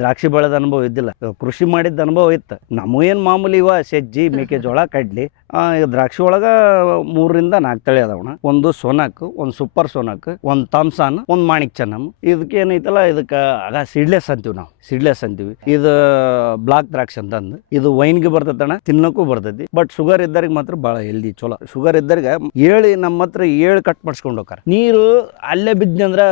ದ್ರಾಕ್ಷಿ ಬೆಳೆದ ಅನುಭವ ಇದ್ದಿಲ್ಲ, ಕೃಷಿ ಮಾಡಿದ ಅನುಭವ ಇತ್ತು. ನಮಗೇನು ಮಾಮೂಲಿ ಇವ ಸಜ್ಜಿ ಮೆಕ್ಕೆಜೋಳ ಕಡ್ಲಿ. ದ್ರಾಕ್ಷಿ ಒಳಗೆ 3-4 ತಳಿ ಅದಾವಣ. ಒಂದು ಸೋನಾಕ್, ಒಂದು ಸೂಪರ್ ಸೋನಾಕ್, ಒಂದು ಥಾಮ್ಸನ್, ಒಂದು ಮಾಣಿಕ್ ಚೆನ್ನಮ್. ಇದಕ್ಕೆ ಏನೈತಲ್ಲ, ಇದಕ್ಕೆ ಆಗ ಸೀಡ್ಲೆಸ್ ಅಂತೀವಿ ನಾವು, ಸೀಡ್ಲೆಸ್ ಅಂತೀವಿ. ಇದು ಬ್ಲಾಕ್ ದ್ರಾಕ್ಷಿ ಅಂತಂದು. ಇದು ವೈನ್ಗೆ ಬರ್ತೈತಣ್ಣ, ತಿನ್ನಕ್ಕೂ ಬರ್ತೈತಿ. ಬಟ್ ಶುಗರ್ ಇದ್ದವ್ರಿಗೆ ಮಾತ್ರ ಭಾಳ ಹೆಲ್ದಿ, ಚಲೋ. ಶುಗರ್ ಇದ್ದವ್ರಿಗೆ ಏಳಿ ನಮ್ಮ ಹತ್ರ 7 ಕಟ್ ಮಾಡಿಸ್ಕೊಂಡು ಹೋಗ್ತಾರೆ. ನೀರು ಅಲ್ಲೇ ಬಿದ್ದಂದ್ರೆ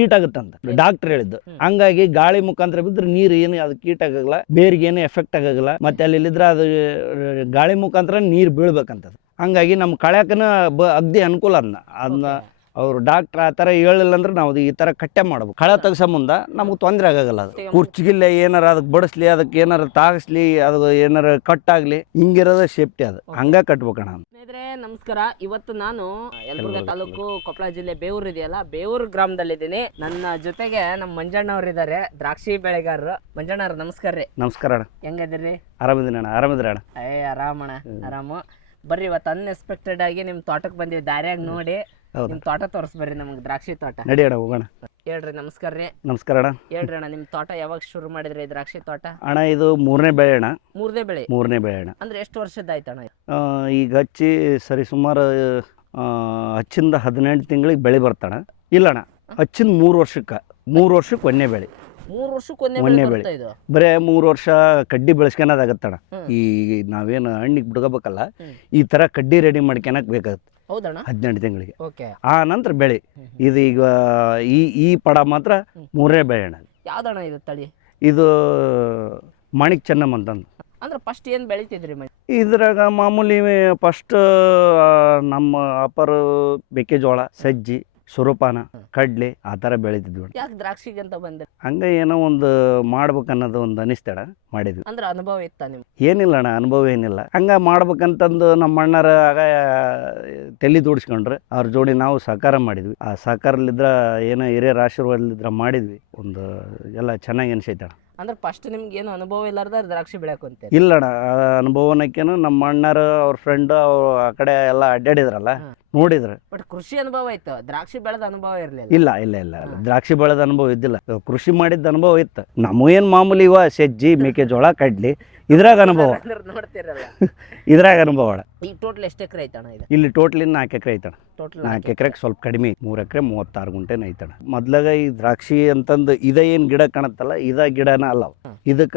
ಈಟ್ ಆಗುತ್ತಂತ ಡಾಕ್ಟರ್ ಹೇಳಿದ್ದು. ಹಂಗಾಗಿ ಗಾಳಿ ಮುಖಾಂತರ ಬಿದ್ರೆ ನೀರು ಏನು ಅದಕ್ಕೆ ಈಟ್ ಆಗಲ್ಲ, ಬೇರಿಗೆ ಏನು ಎಫೆಕ್ಟ್ ಆಗಲ್ಲ. ಮತ್ತೆ ಅಲ್ಲಿದ್ರೆ ಅದು ಗಾಳಿ ಮುಖಾಂತರ ನೀರು ಬೀಳ್ಬೇಕಂತದ್ದು. ಹಂಗಾಗಿ ನಮ್ಮ ಕಳ್ಯಾಕನ ಅಗ್ದಿ ಅನುಕೂಲ ಅದನ್ನ ಅವ್ರು ಡಾಕ್ಟ್ರ್ ಆ ಥರ ಹೇಳಿಲ್ಲ ಅಂದ್ರೆ ನಾವು ಈ ಥರ ಕಟ್ಟೆ ಮಾಡ್ಬೇಕು. ಕಳೆ ತೆಗ್ಸೋ ಮುಂದೆ ನಮ್ಗೆ ತೊಂದರೆ ಆಗಲ್ಲ. ಅದು ಕುರ್ಚಿಗಿಲ್ಲ ಏನಾರ ಅದಕ್ಕೆ ಬಡಿಸ್ಲಿ, ಅದಕ್ಕೆ ಏನಾರ ತಾಗಿಸ್ಲಿ, ಅದು ಏನಾರ ಕಟ್ಟಾಗ್ಲಿ, ಹಿಂಗಿರೋದ ಸೇಫ್ಟಿ. ಅದು ಹಂಗ ಕಟ್ಬೇಕಣ್ಣ. ಸ್ನೇಹಿತರೆ ನಮಸ್ಕಾರ. ಇವತ್ತು ನಾನು ಯಲಬುರ್ಗಾ ತಾಲೂಕು ಕೊಪ್ಪಳ ಜಿಲ್ಲೆ ಬೇವೂರು ಇದೆಯಲ್ಲ, ಬೇವೂರು ಗ್ರಾಮದಲ್ಲಿದ್ದೀನಿ. ನನ್ನ ಜೊತೆಗೆ ನಮ್ಮ ಮಂಜಣ್ಣವ್ರು ಇದ್ದಾರೆ, ದ್ರಾಕ್ಷಿ ಬೆಳೆಗಾರರು. ಮಂಜಣ್ಣವ್ರು ನಮಸ್ಕಾರ ರೀ. ನಮಸ್ಕಾರ ಅಣ್ಣ. ಹೆಂಗದಿರಿ? ಆರಾಮಿದ್ದೀನಿ ಅಣ್ಣ. ಆರಾಮಿದ್ರಿ ಅಣ್ಣ? ಆರಾಮಣ್ಣ, ಆರಾಮು. ಬರ್ರಿ, ಇವತ್ತು ಅನ್ಎಕ್ಸ್ಪೆಕ್ಟೆಡ್ ಆಗಿ ನಿಮ್ಮ ತೋಟಕ್ಕೆ ಬಂದಿವಿ. ದಾರಿಯಾಗಿ ನೋಡಿ ನಿಮ್ಮ ತೋಟ ತೋರಿಸ್ಬರ್ರಿ ನಮ್ಗೆ, ದ್ರಾಕ್ಷಿ ತೋಟ. ನಡಿ ಅಣ್ಣ, ಹೋಗೋಣ. ಹೇಳ್ರಿ. ನಮಸ್ಕಾರ ರೀ. ನಮಸ್ಕಾರ ಅಣ್ಣ. ಹೇಳ್ರಿ ಅಣ್ಣ, ನಿಮ್ಮ ತೋಟ ಯಾವಾಗ ಶುರು ಮಾಡಿದ್ರಿ ದ್ರಾಕ್ಷಿ ತೋಟ? ಅಣ್ಣ ಇದು 3ನೇ ಬೆಳೆ ಅಣ್ಣ. 3ನೇ ಬೆಳೆ? 3ನೇ ಬೆಳೆ ಅಣ್ಣ. ಅಂದ್ರೆ ಎಷ್ಟು ವರ್ಷದ ಅಣ್ಣ? ಈಗ ಹಚ್ಚಿ ಸರಿ ಸುಮಾರು ಹಚ್ಚಿಂದ 18 ತಿಂಗಳಿಗೆ ಬೆಳೆ ಬರ್ತಾಣ. ಇಲ್ಲಣ್ಣ, ಹಚ್ಚಿನ 3 ವರ್ಷಕ್ಕೆ 1ನೇ ಬೆಳೆ. 3 ವರ್ಷಕ್ಕೆ ಒಂದೇ ಬೆಳೆ? ಬರೇ 3 ವರ್ಷ ಕಡ್ಡಿ ಬೆಳೆಸ್ಕೊಳೋದಾಗತ್ತಣ. ಈ ನಾವೇನು ಹಣ್ಣಿಗೆ ಬಿಡ್ಕೋಬೇಕಲ್ಲ, ಈ ತರ ಕಡ್ಡಿ ರೆಡಿ ಮಾಡ್ಕೊಳಕ್ ಬೇಕಾಗತ್ತೆ. 18 ತಿಂಗಳಿಗೆ. ಆ ನಂತರ ಬೆಳೆ. ಇದು ಈಗ ಈ ಪಡ ಮಾತ್ರ 3ನೇ ಬೆಳೆ ಅಣ್ಣ. ಯಾವ್ದಣ್ಣ ಇದು ತಳಿ? ಇದು ಮಾಣಿಕ್ ಚೆನ್ನಮ್ ಅಂತಂದು. ಅಂದ್ರೆ ಫಸ್ಟ್ ಏನು ಬೆಳಿತಿದ್ರಿ? ಇದ್ರಾಗ ಮಾಮೂಲಿ ಫಸ್ಟ್ ನಮ್ಮ ಅಪ್ಪರು ಮೆಕ್ಕೆಜೋಳ, ಸಜ್ಜಿ, ಸುರಪಾನ, ಕಡ್ಲಿ ಆ ಥರ ಬೆಳಿತಿದ್ವಿ. ಯಾಕೆ ದ್ರಾಕ್ಷಿಗೆ ಅಂತ ಬಂದ್ರೆ? ಹಂಗ ಏನೋ ಒಂದು ಮಾಡ್ಬೇಕನ್ನೋದು ಒಂದು ಅನಿಸ್ತೇಳ ಮಾಡಿದ್ವಿ. ಅಂದ್ರೆ ಅನುಭವ ಇತ್ತ ನಿಮ್ಗೆ? ಏನಿಲ್ಲ ಅಣ್ಣ, ಅನುಭವ ಏನಿಲ್ಲ. ಹಂಗ ಮಾಡ್ಬೇಕಂತಂದು ನಮ್ಮ ಅಣ್ಣರ ಆಗ ತಲೆ ದೂಡಿಸ್ಕೊಂಡ್ರೆ ಅವ್ರ ಜೋಡಿ ನಾವು ಸಹಕಾರ ಮಾಡಿದ್ವಿ. ಆ ಸಹಕಾರಲಿದ್ರ ಏನೋ ಹಿರಿಯರ ಆಶೀರ್ವಾದಲಿದ್ರ ಮಾಡಿದ್ವಿ. ಒಂದು ಎಲ್ಲ ಚೆನ್ನಾಗಿ ಅನಿಸೈತಣ್ಣ. ಅಂದ್ರೆ ಫಸ್ಟ್ ನಿಮ್ಗೆ ಏನು ಅನುಭವ ಇಲ್ಲಾರ್ದ ದ್ರಾಕ್ಷಿ ಬೆಳೆಯಕ್ಕೆ ಅಂತ? ಇಲ್ಲಣ್ಣ, ಅನುಭವನಕ್ಕೇನು ನಮ್ಮ ಅಣ್ಣರು ಅವ್ರ ಫ್ರೆಂಡ್ ಅವ್ರು ಆ ಕಡೆ ಎಲ್ಲ ಅಡ್ಡಾಡಿದ್ರಲ್ಲ, ನೋಡಿದ್ರು. ಬಟ್ ಕೃಷಿ ಅನುಭವ ಇತ್ತು, ದ್ರಾಕ್ಷಿ ಬೆಳೆದ ಅನುಭವ ಇರಲಿಲ್ಲ? ಇಲ್ಲ, ದ್ರಾಕ್ಷಿ ಬೆಳೆದ ಅನುಭವ ಇದ್ದಿಲ್ಲ, ಕೃಷಿ ಮಾಡಿದ ಅನುಭವ ಇತ್ತು. ನಮಗೇನು ಮಾಮೂಲಿ ಇವ ಸಜ್ಜಿ ಮೆಕ್ಕೆಜೋಳ ಕಡ್ಲಿ, ಇದ್ರಾಗ ಅನುಭವ. ನೋಡ್ತಿರಲ್ಲ, ಇದ್ರಾಗ ಅನುಭವ. ಈಗ ಟೋಟಲ್ ಎಷ್ಟು ಎಕರೆ ಐತಣ್ಣ ಇದು? ಇಲ್ಲಿ ಟೋಟಲ್ 4 ಎಕರೆ ಐತಣ್ಣ. 4 ಎಕರೆಗೆ ಸ್ವಲ್ಪ ಕಡಿಮೆ, 3 ಎಕರೆ 36 ಗುಂಟೆನ ಐತಣ್ಣ. ಮೊದ್ಲಾಗ ಈ ದ್ರಾಕ್ಷಿ ಅಂತಂದು ಏನ್ ಗಿಡ ಕಾಣತ್ತಲ್ಲ, ಗಿಡನ ಅಲ್ಲ. ಇದಕ್ಕ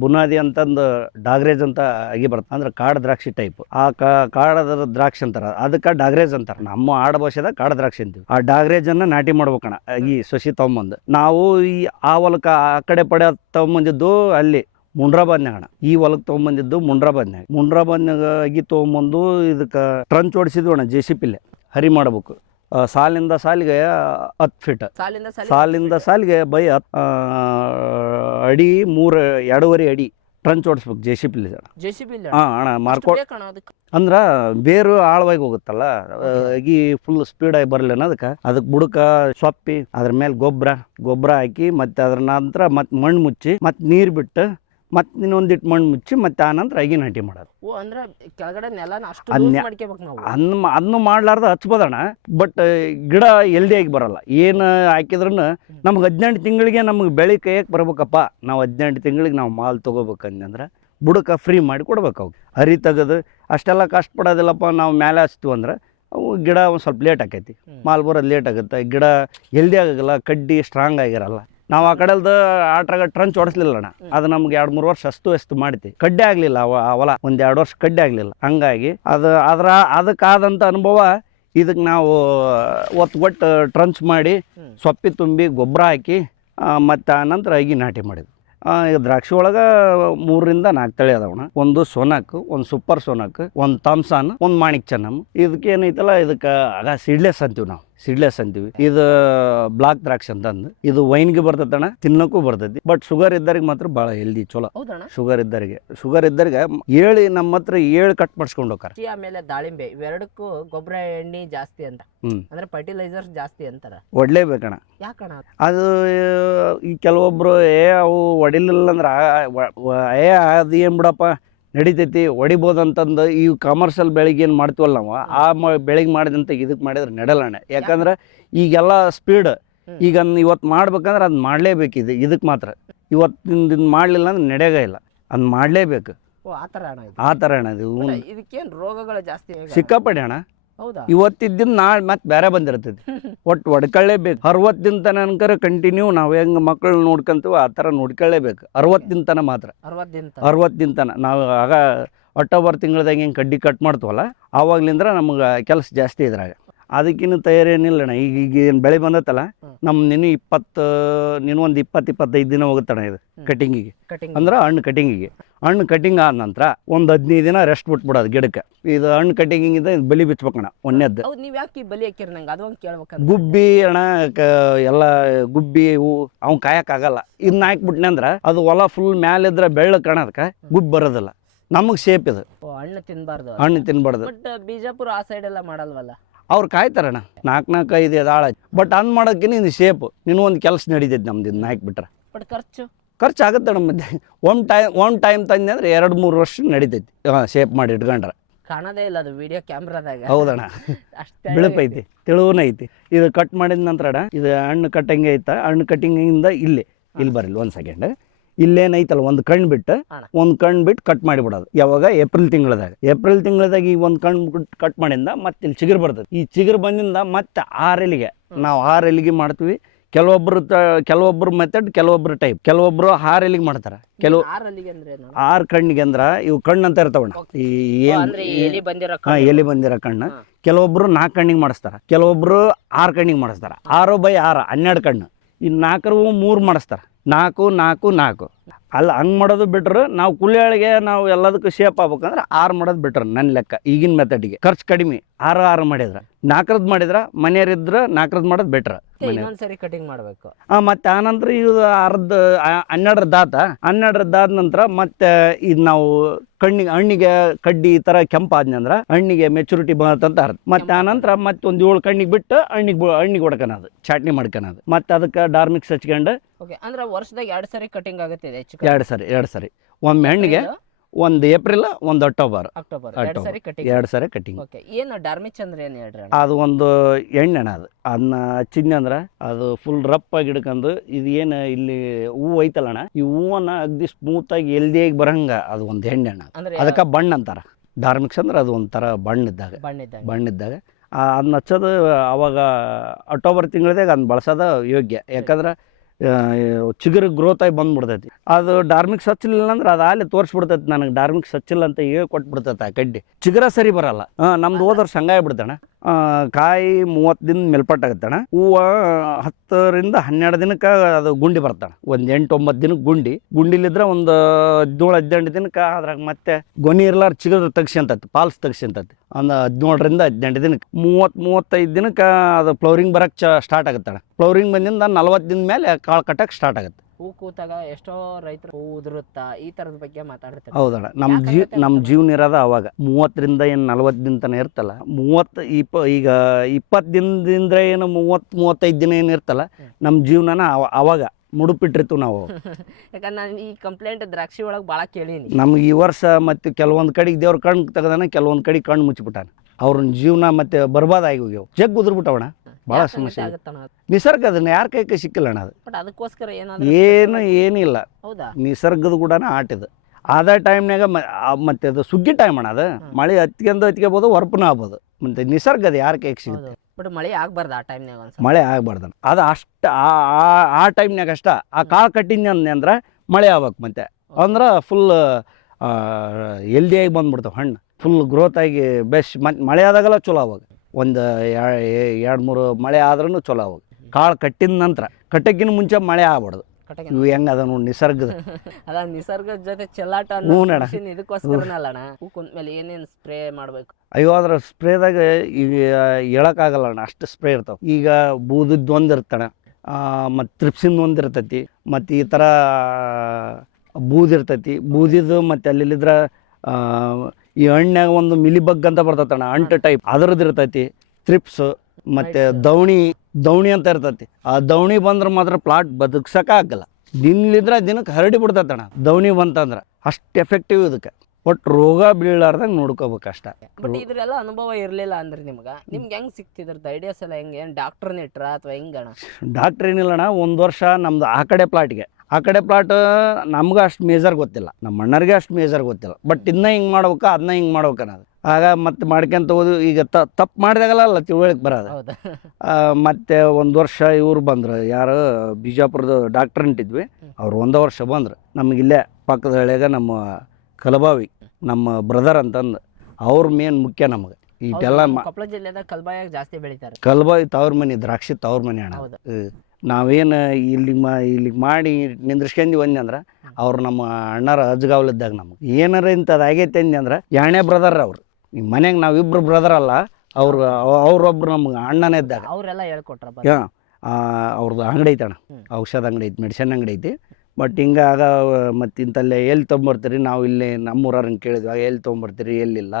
ಬುನಾದಿ ಅಂತಂದು ಡಾಗ್ರೇಜ್ ಅಂತ ಆಗಿ ಬರ್ತದೆ. ಅಂದ್ರೆ ಕಾಡು ದ್ರಾಕ್ಷಿ ಟೈಪ್. ಆ ಕಾಡದ ದ್ರಾಕ್ಷಿ ಅಂತಾರ, ಅದಕ್ಕೆ ಡಾಗ್ರೇಜ್ ಅಂತಾರ. ನಮ್ಮ ಆಡ ಭಾಷೆದಾಗ ಕಾಡು ದ್ರಾಕ್ಷಿ ಅಂತೀವಿ. ಆ ಡಾಗ್ರೇಜ್ ಅನ್ನ ನಾಟಿ ಮಾಡ್ಬೇಕಣ್ಣ. ಈ ಸಸಿ ತಗೊಂಬಂದು ನಾವು ಈ ಆ ಹೊಲಕ್ಕ ಆ ಕಡೆ ಪಡೆ ತಗೊಂಬಂದಿದ್ದು ಅಲ್ಲಿ ಮುಂಡ್ರಾಬಾದ್ನಾಗ. ಈ ಹೊಲಕ್ಕೆ ತೊಗೊಂಬಂದಿದ್ದು ಮುಂಡ್ರಾಬಾದ್ನಾಗ ಆಗಿ ತೊಗೊಂಬಂದು ಇದಕ್ಕೆ ಟ್ರಂಚ್ ಹೊಡಿಸಿದ್ವಿ ಅಣ್ಣ. JCB ಹರಿ ಮಾಡ್ಬೇಕು. ಸಾಲಿಂದ ಸಾಲಿಗೆ 10 ಫೀಟ್, ಸಾಲಿಂದ ಸಾಲಿಗೆ ಬೈ 10 ಅಡಿ 2.5 ಅಡಿ ಟ್ರಂಚ್ ಹೊಡಿಸ್ಬೇಕು JCB. ಅಣ್ಣ ಮಾರ್ಕೊಂಡು ಅಂದ್ರ ಬೇರು ಆಳವಾಗಿ ಹೋಗುತ್ತಲ್ಲ, ಈ ಫುಲ್ ಸ್ಪೀಡ್ ಆಗಿ ಬರಲಿ ಅನ್ನೋದಕ್ಕೆ ಅದಕ್ಕೆ ಬುಡಕ ಸೊಪ್ಪಿ, ಅದ್ರ ಮೇಲೆ ಗೊಬ್ಬರ ಹಾಕಿ, ಮತ್ತೆ ಅದ್ರ ನಂತರ ಮತ್ತೆ ಮಣ್ಣು ಮುಚ್ಚಿ, ಮತ್ತೆ ನೀರು ಬಿಟ್ಟು, ಮತ್ತೆ ಇನ್ನೊಂದಿಟ್ಟು ಮಣ್ಣು ಮುಚ್ಚಿ, ಮತ್ತೆ ಆ ನಂತರ ಅಗಿ ನಾಟಿ ಮಾಡೋದು. ಅದನ್ನು ಮಾಡ್ಲಾರ್ದ ಹಚ್ಬೋದಣ್ಣ. ಬಟ್ ಗಿಡ ಹೆಲ್ದಿಯಾಗಿ ಬರಲ್ಲ. ಏನು ಹಾಕಿದ್ರೂ ನಮ್ಗೆ 18 ತಿಂಗಳಿಗೆ ನಮ್ಗೆ ಬೆಳೆ ಕೈಯಕ್ಕೆ ಬರ್ಬೇಕಪ್ಪ. ನಾವು 18 ತಿಂಗಳಿಗೆ ನಾವು ಮಾಲ್ ತೊಗೋಬೇಕಂದ್ರೆ ಬುಡಕ್ಕೆ ಫ್ರೀ ಮಾಡಿ ಕೊಡ್ಬೇಕು. ಅವು ಹರಿ ತೆಗೆದು ಅಷ್ಟೆಲ್ಲ ಕಷ್ಟಪಡೋದಿಲ್ಲಪ್ಪ. ನಾವು ಮೇಲೆ ಹಚ್ತೀವಿ ಅಂದ್ರೆ ಅವು ಗಿಡ ಒಂದು ಸ್ವಲ್ಪ ಲೇಟ್ ಆಕೈತಿ, ಮಾಲ್ ಬರೋದು ಲೇಟ್ ಆಗುತ್ತೆ. ಗಿಡ ಹೆಲ್ದಿ ಆಗಲ್ಲ, ಕಡ್ಡಿ ಸ್ಟ್ರಾಂಗ್ ಆಗಿರಲ್ಲ. ನಾವು ಆ ಕಡೆಲ್ದ ಆಟ್ರಾಗ ಟ್ರಂಚ್ ಹೊಡಿಸ್ಲಿಲ್ಲ ಅಣ್ಣ. ಅದು ನಮ್ಗೆ 2-3 ವರ್ಷ ಅಷ್ಟು ಮಾಡ್ತಿ, ಕಡ್ಡೆ ಆಗಲಿಲ್ಲ. ಆ ಹೊಲ 1-2 ವರ್ಷ ಕಡ್ಡೆ ಆಗಲಿಲ್ಲ. ಹಂಗಾಗಿ ಅದಕ್ಕಾದಂಥ ಅನುಭವ ಇದಕ್ಕೆ ನಾವು ಒಟ್ಟು ಟ್ರಂಚ್ ಮಾಡಿ, ಸೊಪ್ಪಿ ತುಂಬಿ, ಗೊಬ್ಬರ ಹಾಕಿ, ಮತ್ತು ಆ ನಂತರ ಅಗಿ ನಾಟಿ ಮಾಡಿದ್ವಿ. ಈಗ ದ್ರಾಕ್ಷಿ ಒಳಗೆ 3-4 ತಳಿ ಅದಾವಣ. ಒಂದು ಸೋನಾಕ್, ಒಂದು ಸೂಪರ್ ಸೋನಾಕ್, ಒಂದು ಥಾಮ್ಸನ್, ಒಂದು ಮಾಣಿಕ್ ಚೆನ್ನಮ್. ಇದಕ್ಕೆ ಏನೈತಲ್ಲ, ಇದಕ್ಕೆ ಆಗ ಸೀಡ್ಲೆಸ್ ಅಂತೀವಿ ನಾವು, ಸೀಡ್ಲೆಸ್ ಅಂತೀವಿ. ಇದು ಬ್ಲಾಕ್ ದ್ರಾಕ್ಷಿ ಅಂತಂದು. ಇದು ವೈನ್ಗೆ ಬರ್ತೈತಣ್ಣ, ತಿನ್ನಕ್ಕೂ ಬರ್ತೈತಿ. ಬಟ್ ಶುಗರ್ ಇದ್ದವ್ರಿಗೆ ಮಾತ್ರ ಭಾಳ ಹೆಲ್ದಿ, ಚಲೋ. ಶುಗರ್ ಇದ್ದವ್ರಿಗೆ ಹೇಳಿ ನಮ್ಮ ಹತ್ರ 7 ಕಟ್ ಮಾಡಿಸ್ಕೊಂಡು ಹೋಗ್ತಾರೆ. ಆಮೇಲೆ ದಾಳಿಂಬೆ, ಇವೆರಡಕ್ಕೂ ಗೊಬ್ಬರ ಎಣ್ಣೆ ಜಾಸ್ತಿ ಅಂತ, ಅಂದ್ರೆ ಫರ್ಟಿಲೈಸರ್ಸ್ ಜಾಸ್ತಿ ಅಂತಾರ. ಒಡ್ಲೇಬೇಕಣ್ಣ. ಯಾಕಣ್ಣ? ಅದು ಈ ಕೆಲವೊಬ್ರು ಅವು ಹೊಡಿಲಿಲ್ಲ ಅಂದ್ರೆ ಅದು ಏನ್ ಬಿಡಪ್ಪ ನಡಿತೈತಿ, ಹೊಡಿಬೋದಂತಂದು ಈ ಕಮರ್ಷಿಯಲ್ ಬೆಳಿಗ್ಗೆ ಏನು ಮಾಡ್ತೀವಲ್ಲ ನಾವು, ಆ ಬೆಳಿಗ್ಗೆ ಮಾಡಿದಂತ ಇದಕ್ಕೆ ಮಾಡಿದ್ರೆ ನಡೆಯಲ್ಲಣ್ಣ. ಯಾಕಂದ್ರೆ ಈಗೆಲ್ಲ ಸ್ಪೀಡ್. ಈಗ ಇವತ್ತು ಮಾಡ್ಬೇಕಂದ್ರೆ ಅದು ಮಾಡಲೇಬೇಕಿದೆ. ಇದಕ್ಕೆ ಮಾತ್ರ ಇವತ್ತಿನ ದಿನ ಮಾಡಲಿಲ್ಲ ಅಂದ್ರೆ ನಡೆಯೇ ಇಲ್ಲ. ಅದು ಮಾಡಲೇಬೇಕು. ಓ ಆ ಥರ ಅಣ್ಣ ಇದು. ಆ ಥರ ಅಣ್ಣ ಇದು. ಇದಕ್ಕೇನು ರೋಗಗಳು ಜಾಸ್ತಿ ಸಿಕ್ಕಾಪಟ್ಟೆ ಅಣ್ಣ. ಹೌದಾ? ಇವತ್ತಿದ್ದಿನ ನಾಳೆ ಮತ್ತೆ ಬೇರೆ ಬಂದಿರ್ತೈತಿ. ಒಟ್ಟು ಹೊಡ್ಕೊಳ್ಳೇಬೇಕು. 60 ದಿನ ತನಕ ಕಂಟಿನ್ಯೂ ನಾವು ಹೆಂಗೆ ಮಕ್ಕಳು ನೋಡ್ಕೊಂತೀವೋ ಆ ಥರ ನೋಡ್ಕೊಳ್ಳೇಬೇಕು. 60 ದಿನ ತನಕ ಮಾತ್ರ. 60 ದಿನ ತನಕ ನಾವು ಆಗ ಅಕ್ಟೋಬರ್ ತಿಂಗಳದಾಗ ಹೆಂಗೆ ಕಡ್ಡಿ ಕಟ್ ಮಾಡ್ತೀವಲ್ಲ ಆವಾಗ್ಲಿಂದ್ರೆ ನಮ್ಗೆ ಕೆಲಸ ಜಾಸ್ತಿ ಇದ್ರಾಗ. ಅದಕ್ಕಿನ್ನು ತಯಾರಿ ಏನಿಲ್ಲಣ್ಣ. ಈಗ ಏನು ಬೆಳೆ ಬಂದತ್ತಲ್ಲ ನಮ್ಮ ನೀನು ಒಂದು 20-25 ದಿನ ಹೋಗುತ್ತಣ್ಣ ಇದು ಕಟಿಂಗಿಗೆ. ಅಂದ್ರೆ ಹಣ್ಣು ಕಟಿಂಗ್ ಆದ ನಂತರ ಒಂದು 15 ದಿನ ರೆಸ್ಟ್ ಬಿಟ್ಬಿಡೋದು ಗಿಡಕ್ಕೆ. ಇದು ಹಣ್ಣು ಕಟಿಂಗಿಂದ ಬಲಿ ಬಿಚ್ಬೇಕಣ್ಣ ಒಂದೇದ್ದು. ನೀವು ಯಾಕೆ ಬಲಿ ಹಾಕಿರಿ ನಂಗೆ ಅದೊಂದು ಕೇಳ್ಬೇಕು. ಗುಬ್ಬಿ ಅಣ್ಣ ಎಲ್ಲ ಗುಬ್ಬಿ ಅವ್ನು ಕಾಯಕ್ಕಾಗಲ್ಲ. ಇದನ್ನ ಹಾಕ್ಬಿಟ್ನೆ ಅಂದ್ರೆ ಅದು ಹೊಲ ಫುಲ್ ಮ್ಯಾಲಿದ್ರೆ ಬೆಳ್ಳ ಕಾಣೋದಕ್ಕೆ ಗುಬ್ಬಿ ಬರೋದಿಲ್ಲ. ನಮಗೆ ಸೇಫ್ ಇದು. ಹಣ್ಣು ತಿನ್ಬಾರ್ದು. ಬಟ್ ಬಿಜಾಪುರ ಆ ಸೈಡ್ ಎಲ್ಲ ಮಾಡಲ್ವಲ್ಲ. ಅವ್ರು ಕಾಯ್ತಾರಣ್ಣ 4-5 ಆಳ. ಬಟ್ ಅನ್ ಮಾಡೋಕ್ಕಿನ ಇದು ಶೇಪ್ ನೀನು ಒಂದು ಕೆಲಸ ನಡೀತೈತಿ ನಮ್ದು ಇದನ್ನ ಹಾಕ್ಬಿಟ್ರೆ. ಬಟ್ ಖರ್ಚು ಆಗುತ್ತೆ ನಮ್ಮ ಮಧ್ಯೆ. ಒನ್ ಟೈಮ್ ತಂದೆ ಅಂದ್ರೆ 2-3 ವರ್ಷ ನಡೀತೈತಿ ಶೇಪ್ ಮಾಡಿ ಇಟ್ಕೊಂಡ್ರೆ. ಕಾಣೋದೇ ಇಲ್ಲ ಅದು ವಿಡಿಯೋ ಕ್ಯಾಮ್ರಾದಾಗ. ಹೌದಣ್ಣ. ಬಿಳುಪೈತಿ ತಿಳುವನ ಐತಿ. ಇದು ಕಟ್ ಮಾಡಿದ ನಂತರ ಅಣ್ಣ ಇದು ಹಣ್ಣು ಕಟ್ಟಂಗೆ ಐತಾ. ಹಣ್ಣು ಕಟ್ಟಿಂಗಿಂದ ಇಲ್ಲಿ ಬರಲಿ 1 ಸೆಕೆಂಡ್. ಇಲ್ಲೇನೈತಲ್ಲ ಒಂದು ಕಣ್ಣು ಬಿಟ್ಟು ಕಟ್ ಮಾಡಿಬಿಡೋದು. ಯಾವಾಗ ಏಪ್ರಿಲ್ ತಿಂಗಳದಾಗ ಈ ಒಂದು ಕಣ್ಣು ಕಟ್ ಮಾಡಿಂದ ಮತ್ತೆ ಇಲ್ಲಿ ಚಿಗುರು ಬರ್ತದೆ. ಈ ಚಿಗುರು ಬಂದಿಂದ ಮತ್ತೆ 6 ಎಲಿಗೆ ನಾವು 6 ಎಲಿಗೆ ಮಾಡ್ತೀವಿ. ಕೆಲವೊಬ್ರು ಮೆಥಡ್, ಕೆಲವೊಬ್ರು ಟೈಪ್. ಕೆಲವೊಬ್ರು 6 ಎಲಿಗೆ ಮಾಡ್ತಾರೆ. 6 ಕಣ್ಣಿಗೆ ಅಂದ್ರ ಇವು ಕಣ್ಣು ಅಂತ ಇರ್ತಾವಣ್ಣ. ಈ ಎಲಿ ಬಂದಿರೋ ಕಣ್ಣು. ಕೆಲವೊಬ್ರು 4 ಕಣ್ಣಿಗೆ ಮಾಡಿಸ್ತಾರ. ಕೆಲವೊಬ್ರು 6 ಕಣ್ಣಿಗೆ ಮಾಡಿಸ್ತಾರ. 6x6 12 ಕಣ್ಣು. ಈ 4 3 ಮಾಡಿಸ್ತಾರ. 4 ಅಲ್ಲ ಹಂಗೆ ಮಾಡೋದು ಬಿಟ್ರೆ ನಾವು ಕುಳಿಯಾಳಿಗೆ ನಾವು ಎಲ್ಲದಕ್ಕೂ ಶೇಪ್ ಆಗ್ಬೇಕಂದ್ರೆ 6 ಮಾಡೋದು ಬಿಟ್ರೆ ನನ್ನ ಲೆಕ್ಕ ಈಗಿನ ಮೆಥಡಿಗೆ. ಖರ್ಚು ಕಡಿಮೆ. 6 ಮಾಡಿದ್ರೆ 4 ಮಾಡಿದ್ರೆ ಮನೆಯವ್ರಿದ್ರೆ 4 ಮಾಡೋದು ಬೆಟ್ರ್. ಇನ್ನೊಂದ್ಸರಿ ಕಟಿಂಗ್ ಮಾಡಬೇಕು. ಮತ್ತೆ ಆನಂತರ ಇದು 12 ದಾದ ನಂತರ ಮತ್ತೆ ಇದು ನಾವು ಹಣ್ಣಿಗೆ ಕಡ್ಡಿ ಈ ಥರ ಕೆಂಪಾದ್ನಂದ್ರೆ ಹಣ್ಣಿಗೆ ಮೆಚುರಿಟಿ ಬಂತಂತ ಅರ್ಥ. ಮತ್ತೆ ಆನಂತರ ಮತ್ತೆ ಒಂದು 7 ಕಣ್ಣಿಗೆ ಬಿಟ್ಟು ಹಣ್ಣಿಗೆ ಹೊಡ್ಕೊಳೋದು, ಚಾಟ್ನಿ ಮಾಡ್ಕೊಳೋದು. ಮತ್ತೆ ಅದಕ್ಕೆ ಡಾರ್ಮಿಕ್ಸ್ ಹಚ್ಕೊಂಡು. ಅಂದ್ರೆ ವರ್ಷದಾಗ 2 ಸರಿ ಕಟಿಂಗ್ ಆಗುತ್ತೆ. 2 ಸರಿ. ಒಮ್ಮೆ ಹಣ್ಣಿಗೆ, ಒಂದು ಏಪ್ರಿಲ್, ಒಂದು ಅಕ್ಟೋಬರ್. 2 ಸರಿ ಕಟಿಂಗ್. ಏನು ಡಾರ್ಮಿಚ್ ಅಂದ್ರೆ ಏನು ಹೇಳ್ರಿ? ಅದು ಒಂದು ಎಣ್ಣೆ ಅದು. ಅದನ್ನ ಹಚ್ಚಿದ್ನಿ ಅಂದ್ರೆ ಅದು ಫುಲ್ ರಪ್ ಆಗಿ ಹಿಡ್ಕೊಂಡು ಇದು ಏನು ಇಲ್ಲಿ ಹೂವು ಐತಲ್ಲಣ್ಣ, ಈ ಹೂವನ್ನ ಅಗ್ದಿ ಸ್ಮೂತ್ ಆಗಿ ಹೆಲ್ದಿಯಾಗಿ ಬರಂಗ ಅದು ಒಂದು ಎಣ್ಣೆ ಅಣ್ಣ. ಅದಕ್ಕೆ ಬಣ್ಣ ಅಂತಾರ. ಡಾರ್ಮಿಕ್ಸ್ ಅಂದ್ರೆ ಅದು ಒಂಥರ ಬಣ್ಣಿದ್ದಾಗ ಅದನ್ನ ಹಚ್ಚೋದು. ಅವಾಗ ಅಕ್ಟೋಬರ್ ತಿಂಗಳದಾಗ ಅದನ್ನ ಬಳಸೋದು ಯೋಗ್ಯ. ಯಾಕಂದ್ರೆ ಚಿಗುರು ಗ್ರೋತ್ ಆಗಿ ಬಂದ್ಬಿಡ್ತೈತಿ. ಅದು ಡಾರ್ಮಿಕ್ಸ್ ಹಚ್ಚಲಿಲ್ಲ ಅಂದ್ರೆ ಅದು ಅಲ್ಲಿ ತೋರಿಸ್ಬಿಡ್ತೈತಿ ನನಗೆ ಡಾರ್ಮಿಕ್ಸ್ ಹಚ್ಚಿಲ್ಲ ಅಂತ ಕೊಟ್ಬಿಡ್ತೈತೆ. ಆ ಕಡ್ಡಿ ಚಿಗುರ ಸರಿ ಬರಲ್ಲ. ನಮ್ದು ಹೋದ ವರ್ಷ ಹಂಗಾಗ್ಬಿಡ್ತಣ್ಣ. ಕಾಯಿ 30 ದಿನ ಮೇಲ್ಪಟ್ಟಾಗತ್ತಣ್ಣ. ಹೂವು 10ರಿಂದ 12 ದಿನಕ್ಕೆ ಅದು ಗುಂಡಿ ಬರ್ತಾಣ. ಒಂದು 8-9 ದಿನಕ್ಕೆ ಗುಂಡಿಲಿದ್ರೆ ಒಂದು 17-18 ದಿನಕ್ಕೆ ಅದ್ರಾಗ ಮತ್ತೆ ಗೊನಿ ಇರ್ಲಾರ ಚಿಗುರು ತೆಗ್ಸ್ಯಂತೈತಿ, ಪಾಲ್ಸ್ ತೆಗ್ಸ್ಯಂತೈತಿ. ಒಂದು 17ರಿಂದ 18 ದಿನಕ್ಕೆ 30-35 ದಿನಕ್ಕೆ ಅದು ಫ್ಲವರಿಂಗ್ ಬರಕ್ಕೆ ಸ್ಟಾರ್ಟ್ ಆಗುತ್ತಣ್ಣ. ಫ್ಲವರಿಂಗ್ ಬಂದಿಂದ 40 ದಿನ ಮೇಲೆ ಕಾಳು ಕಟ್ಟಕ್ಕೆ ಸ್ಟಾರ್ಟ್ ಆಗುತ್ತೆ. ಹೂ ಕೂತಾಗ ಎಷ್ಟೋ ರೈತರು ಹೂ ಉದುರುತ್ತಾ ಈ ಥರದ ಬಗ್ಗೆ ಮಾತಾಡ್ತಾರೆ. ಹೌದಣ್ಣ. ನಮ್ಮ ಜೀವನ ಇರೋದ ಅವಾಗ 30ರಿಂದ 40 ದಿನ ತನಕ ಇರ್ತಲ್ಲ. ಈಗ 20 ದಿನದಿಂದ ಏನು 30-35 ದಿನ ಏನು ಇರ್ತಲ್ಲ, ನಮ್ಮ ಜೀವನನ ಅವಾಗ ಮುಡುಪಿಟ್ಟಿರ್ತೀವಿ ನಾವು. ಯಾಕಂದ್ರೆ ನಾನು ಈ ಕಂಪ್ಲೇಂಟ್ ದ್ರಾಕ್ಷಿ ಒಳಗೆ ಭಾಳ ಕೇಳೀನಿ. ನಮ್ಗೆ ಈ ವರ್ಷ ಮತ್ತೆ ಕೆಲವೊಂದು ಕಡೆಗೆ ದೇವ್ರ ಕಣ್ಣು ತೆಗೆದಾನ, ಕೆಲವೊಂದು ಕಡೆಗೆ ಕಣ್ಣು ಮುಚ್ಚಿಬಿಟ್ಟಾನ. ಅವ್ರನ್ನ ಜೀವನ ಮತ್ತೆ ಬರ್ಬಾದಾಗಿ ಹೋಗ್ಯಾವ. ಜಗ್ ಉದುರ್ಬಿಟ್ಟವಣ. ಭಾಳ ಸಮಸ್ಯೆ ನಿಸರ್ಗ. ಅದನ್ನ ಯಾರ ಕೈಗೆ ಸಿಕ್ಕಿಲ್ಲ ಅಣ್ಣ. ಅದು ಅದಕ್ಕೋಸ್ಕರ ಏನಿಲ್ಲ. ನಿಸರ್ಗದ ಕೂಡ ಆಟಿದು. ಆದ ಟೈಮ್ನಾಗ ಮತ್ತೆ ಅದು ಸುಗ್ಗಿ ಟೈಮ್ ಅಣ್ಣ. ಅದು ಮಳೆ ಹತ್ಕೋಬೋದು, ಹೊರಪನ ಆಗ್ಬೋದು. ಮತ್ತೆ ನಿಸರ್ಗದ ಯಾರ ಕೈಗೆ ಸಿಗುತ್ತೆ. ಬಟ್ ಮಳೆ ಆಗ್ಬಾರ್ದು ಆ ಟೈಮ್ನಾಗ. ಮಳೆ ಆಗ್ಬಾರ್ದು ಅದು ಅಷ್ಟ ಆ ಟೈಮ್ನಾಗ ಅಷ್ಟ. ಆ ಕಾಳು ಕಟ್ಟಿದ್ನಿ ಅಂದ್ರೆ ಮಳೆ ಆಗ್ಬೇಕು. ಮತ್ತೆ ಅಂದ್ರೆ ಫುಲ್ ಹೆಲ್ದಿಯಾಗಿ ಬಂದ್ಬಿಡ್ತಾವೆ ಹಣ್ಣು. ಫುಲ್ ಗ್ರೋತ್ ಆಗಿ ಬೆಸ್ಟ್. ಮತ್ತೆ ಮಳೆ ಆದಾಗೆಲ್ಲ ಚಲೋ ಅವಾಗ. ಒಂದು 2-3 ಮಳೆ ಆದ್ರೂ ಚಲೋ ಅವಾಗ. ಕಾಳು ಕಟ್ಟಿದ ನಂತರ ಕಟ್ಟಕ್ಕಿಂತ ಮುಂಚೆ ಮಳೆ ಆಗ್ಬಾರ್ದು. ಇವು ಹೆಂಗ ಅದ ನೋಡಿ ನಿಸರ್ಗದ. ಅದ ನಿಸರ್ಗದ ಜೊತೆ ಚೆಲ್ಲಾಟ ಇದಕ್ಕೋಸ್ಕರನಲ್ಲಣ್ಣ. ಹೂ ಕುಂತ್ಮೇಲೆ ಏನೇನು ಸ್ಪ್ರೇ ಮಾಡ್ಬೇಕು? ಅಯ್ಯೋ ಅದ್ರ ಸ್ಪ್ರೇದಾಗ ಈಗ ಹೇಳಕ್ಕಾಗಲ್ಲ ಅಣ್ಣ, ಅಷ್ಟು ಸ್ಪ್ರೇ ಇರ್ತಾವೆ. ಈಗ ಬೂದಿದ್ದು ಒಂದು ಇರ್ತಾನೆ, ಮತ್ತು ತ್ರಿಪ್ಸಿಂದ ಒಂದು ಇರ್ತೈತಿ, ಮತ್ತು ಈ ಥರ ಬೂದಿರ್ತೈತಿ. ಬೂದಿದ್ದು ಮತ್ತು ಅಲ್ಲಿದ್ರ ಈ ಹಣ್ಣಾಗ ಒಂದು ಮಿಲಿಬಗ್ ಅಂತ ಬರ್ತೈತಣ್ಣ, ಅಂಟು ಟೈಪ್, ಅದರದ್ದು ಇರ್ತೈತಿ. ತ್ರಿಪ್ಸ್ ಮತ್ತು ದವಣಿ ಅಂತ ಇರ್ತೈತಿ. ಆ ದವಣಿ ಬಂದ್ರೆ ಮಾತ್ರ ಪ್ಲಾಟ್ ಬದುಕ್ಸೋಕ್ಕಾಗಲ್ಲ. ದಿನಕ್ಕೆ ಹರಡಿ ಬಿಡ್ತೈತಣ್ಣ ದವಣಿ ಬಂತಂದ್ರೆ. ಅಷ್ಟು ಎಫೆಕ್ಟಿವ್ ಇದಕ್ಕೆ. ಒಟ್ಟು ರೋಗ ಬೀಳಾರ್ದಂಗೆ ನೋಡ್ಕೋಬೇಕು ಅಷ್ಟ. ಬಟ್ ಇದ್ರೆಲ್ಲ ಅನುಭವ ಇರಲಿಲ್ಲ ಅಂದ್ರೆ ನಿಮ್ಗೆ ಹೆಂಗೆ ಸಿಕ್ತಿದ್ರದ್ದು ಐಡಿಯಾಸ್ ಎಲ್ಲ ಹೆಂಗೆ? ಏನು ಡಾಕ್ಟ್ರನ್ನ ಇಟ್ರ ಅಥವಾ ಹೆಂಗಣ್ಣ? ಡಾಕ್ಟ್ರ್ ಏನಿಲ್ಲಣ್ಣ. ಒಂದು ವರ್ಷ ನಮ್ದು ಆ ಕಡೆ ಪ್ಲಾಟ್ಗೆ ಆ ಕಡೆ ಪ್ಲಾಟ್ ನಮ್ಗೆ ಅಷ್ಟು ಮೇಜರ್ ಗೊತ್ತಿಲ್ಲ, ನಮ್ಮ ಅಣ್ಣರಿಗೆ ಅಷ್ಟು ಮೇಜರ್ ಗೊತ್ತಿಲ್ಲ. ಬಟ್ ಇದನ್ನ ಹಿಂಗೆ ಮಾಡ್ಬೇಕಾ ಅದನ್ನ ಹಿಂಗೆ ಮಾಡ್ಬೇಕು ಅನ್ನೋದು. ಆಗ ಮತ್ತೆ ಮಾಡ್ಕೊಂತ ಹೋದ್ವಿ. ಈಗ ತಪ್ಪು ಮಾಡಿದಾಗಲ್ಲ ತಿಳುವಳಿಕೆ ಬರೋದು. ಹೌದಾ? ಮತ್ತೆ ಒಂದು ವರ್ಷ ಇವ್ರು ಬಂದ್ರು, ಯಾರು ಬಿಜಾಪುರದ ಡಾಕ್ಟರ್ ಅಂಟಿದ್ವಿ, ಅವ್ರು 1 ವರ್ಷ ಬಂದ್ರು. ನಮಗಿಲ್ಲೇ ಪಕ್ಕದ ಹಳ್ಳಿಯಾಗ ನಮ್ಮ ಕಲಬಾವಿ ನಮ್ಮ ಬ್ರದರ್ ಅಂತಂದು ಅವ್ರ ಮೇನ್ ಮುಖ್ಯ ನಮಗೆ. ಈಟೆಲ್ಲ ಕೊಪ್ಪಳ ಜಿಲ್ಲೆದಾಗ ಕಲ್ಬಾಯಾಗ ಜಾಸ್ತಿ ಬೆಳಿತಾರೆ. ಕಲಬಾವಿ ತವ್ರ ಮನೆ, ದ್ರಾಕ್ಷಿ ತವ್ರ ಮನೆ ಅಣ್ಣ. ಹೌದಾ? ನಾವೇನು ಇಲ್ಲಿಗೆ ಮಾಡಿ ನಿಂದ್ರಿಸ್ಕೊಂಡಿ ಒಂದಿ ಅಂದ್ರೆ ಅವ್ರು ನಮ್ಮ ಅಣ್ಣರ ಅಜ್ಗಾವಲಿದ್ದಾಗ ನಮಗೆ ಏನಾರ ಇಂಥದ್ದು ಆಗೈತೆ ಅಂದಿ ಅಂದ್ರೆ ಯಾಣೆ ಬ್ರದರ್ ಅವ್ರು. ಈ ಮನೆಗೆ ನಾವಿಬ್ರು ಬ್ರದರ್ ಅಲ್ಲ, ಅವ್ರೊಬ್ರು ನಮ್ಗೆ ಅಣ್ಣನೇ ಇದ್ದಾಗ ಅವರೆಲ್ಲ ಹೇಳ್ಕೊಟ್ರ. ಅವ್ರದ್ದು ಅಂಗಡಿ ಐತೆ ಅಣ್ಣ, ಔಷಧ ಅಂಗಡಿ ಐತಿ, ಮೆಡಿಸಿನ್ ಅಂಗಡಿ ಐತಿ. ಬಟ್ ಹಿಂಗಾಗ ಮತ್ತು ಇಂಥಲ್ಲೇ ಎಲ್ಲಿ ತೊಗೊಂಬರ್ತೀರಿ, ನಾವು ಇಲ್ಲಿ ನಮ್ಮೂರವ್ರನ್ನ ಕೇಳಿದ್ವಿ, ಎಲ್ಲಿ ತೊಗೊಂಬರ್ತೀರಿ, ಎಲ್ಲಿಲ್ಲ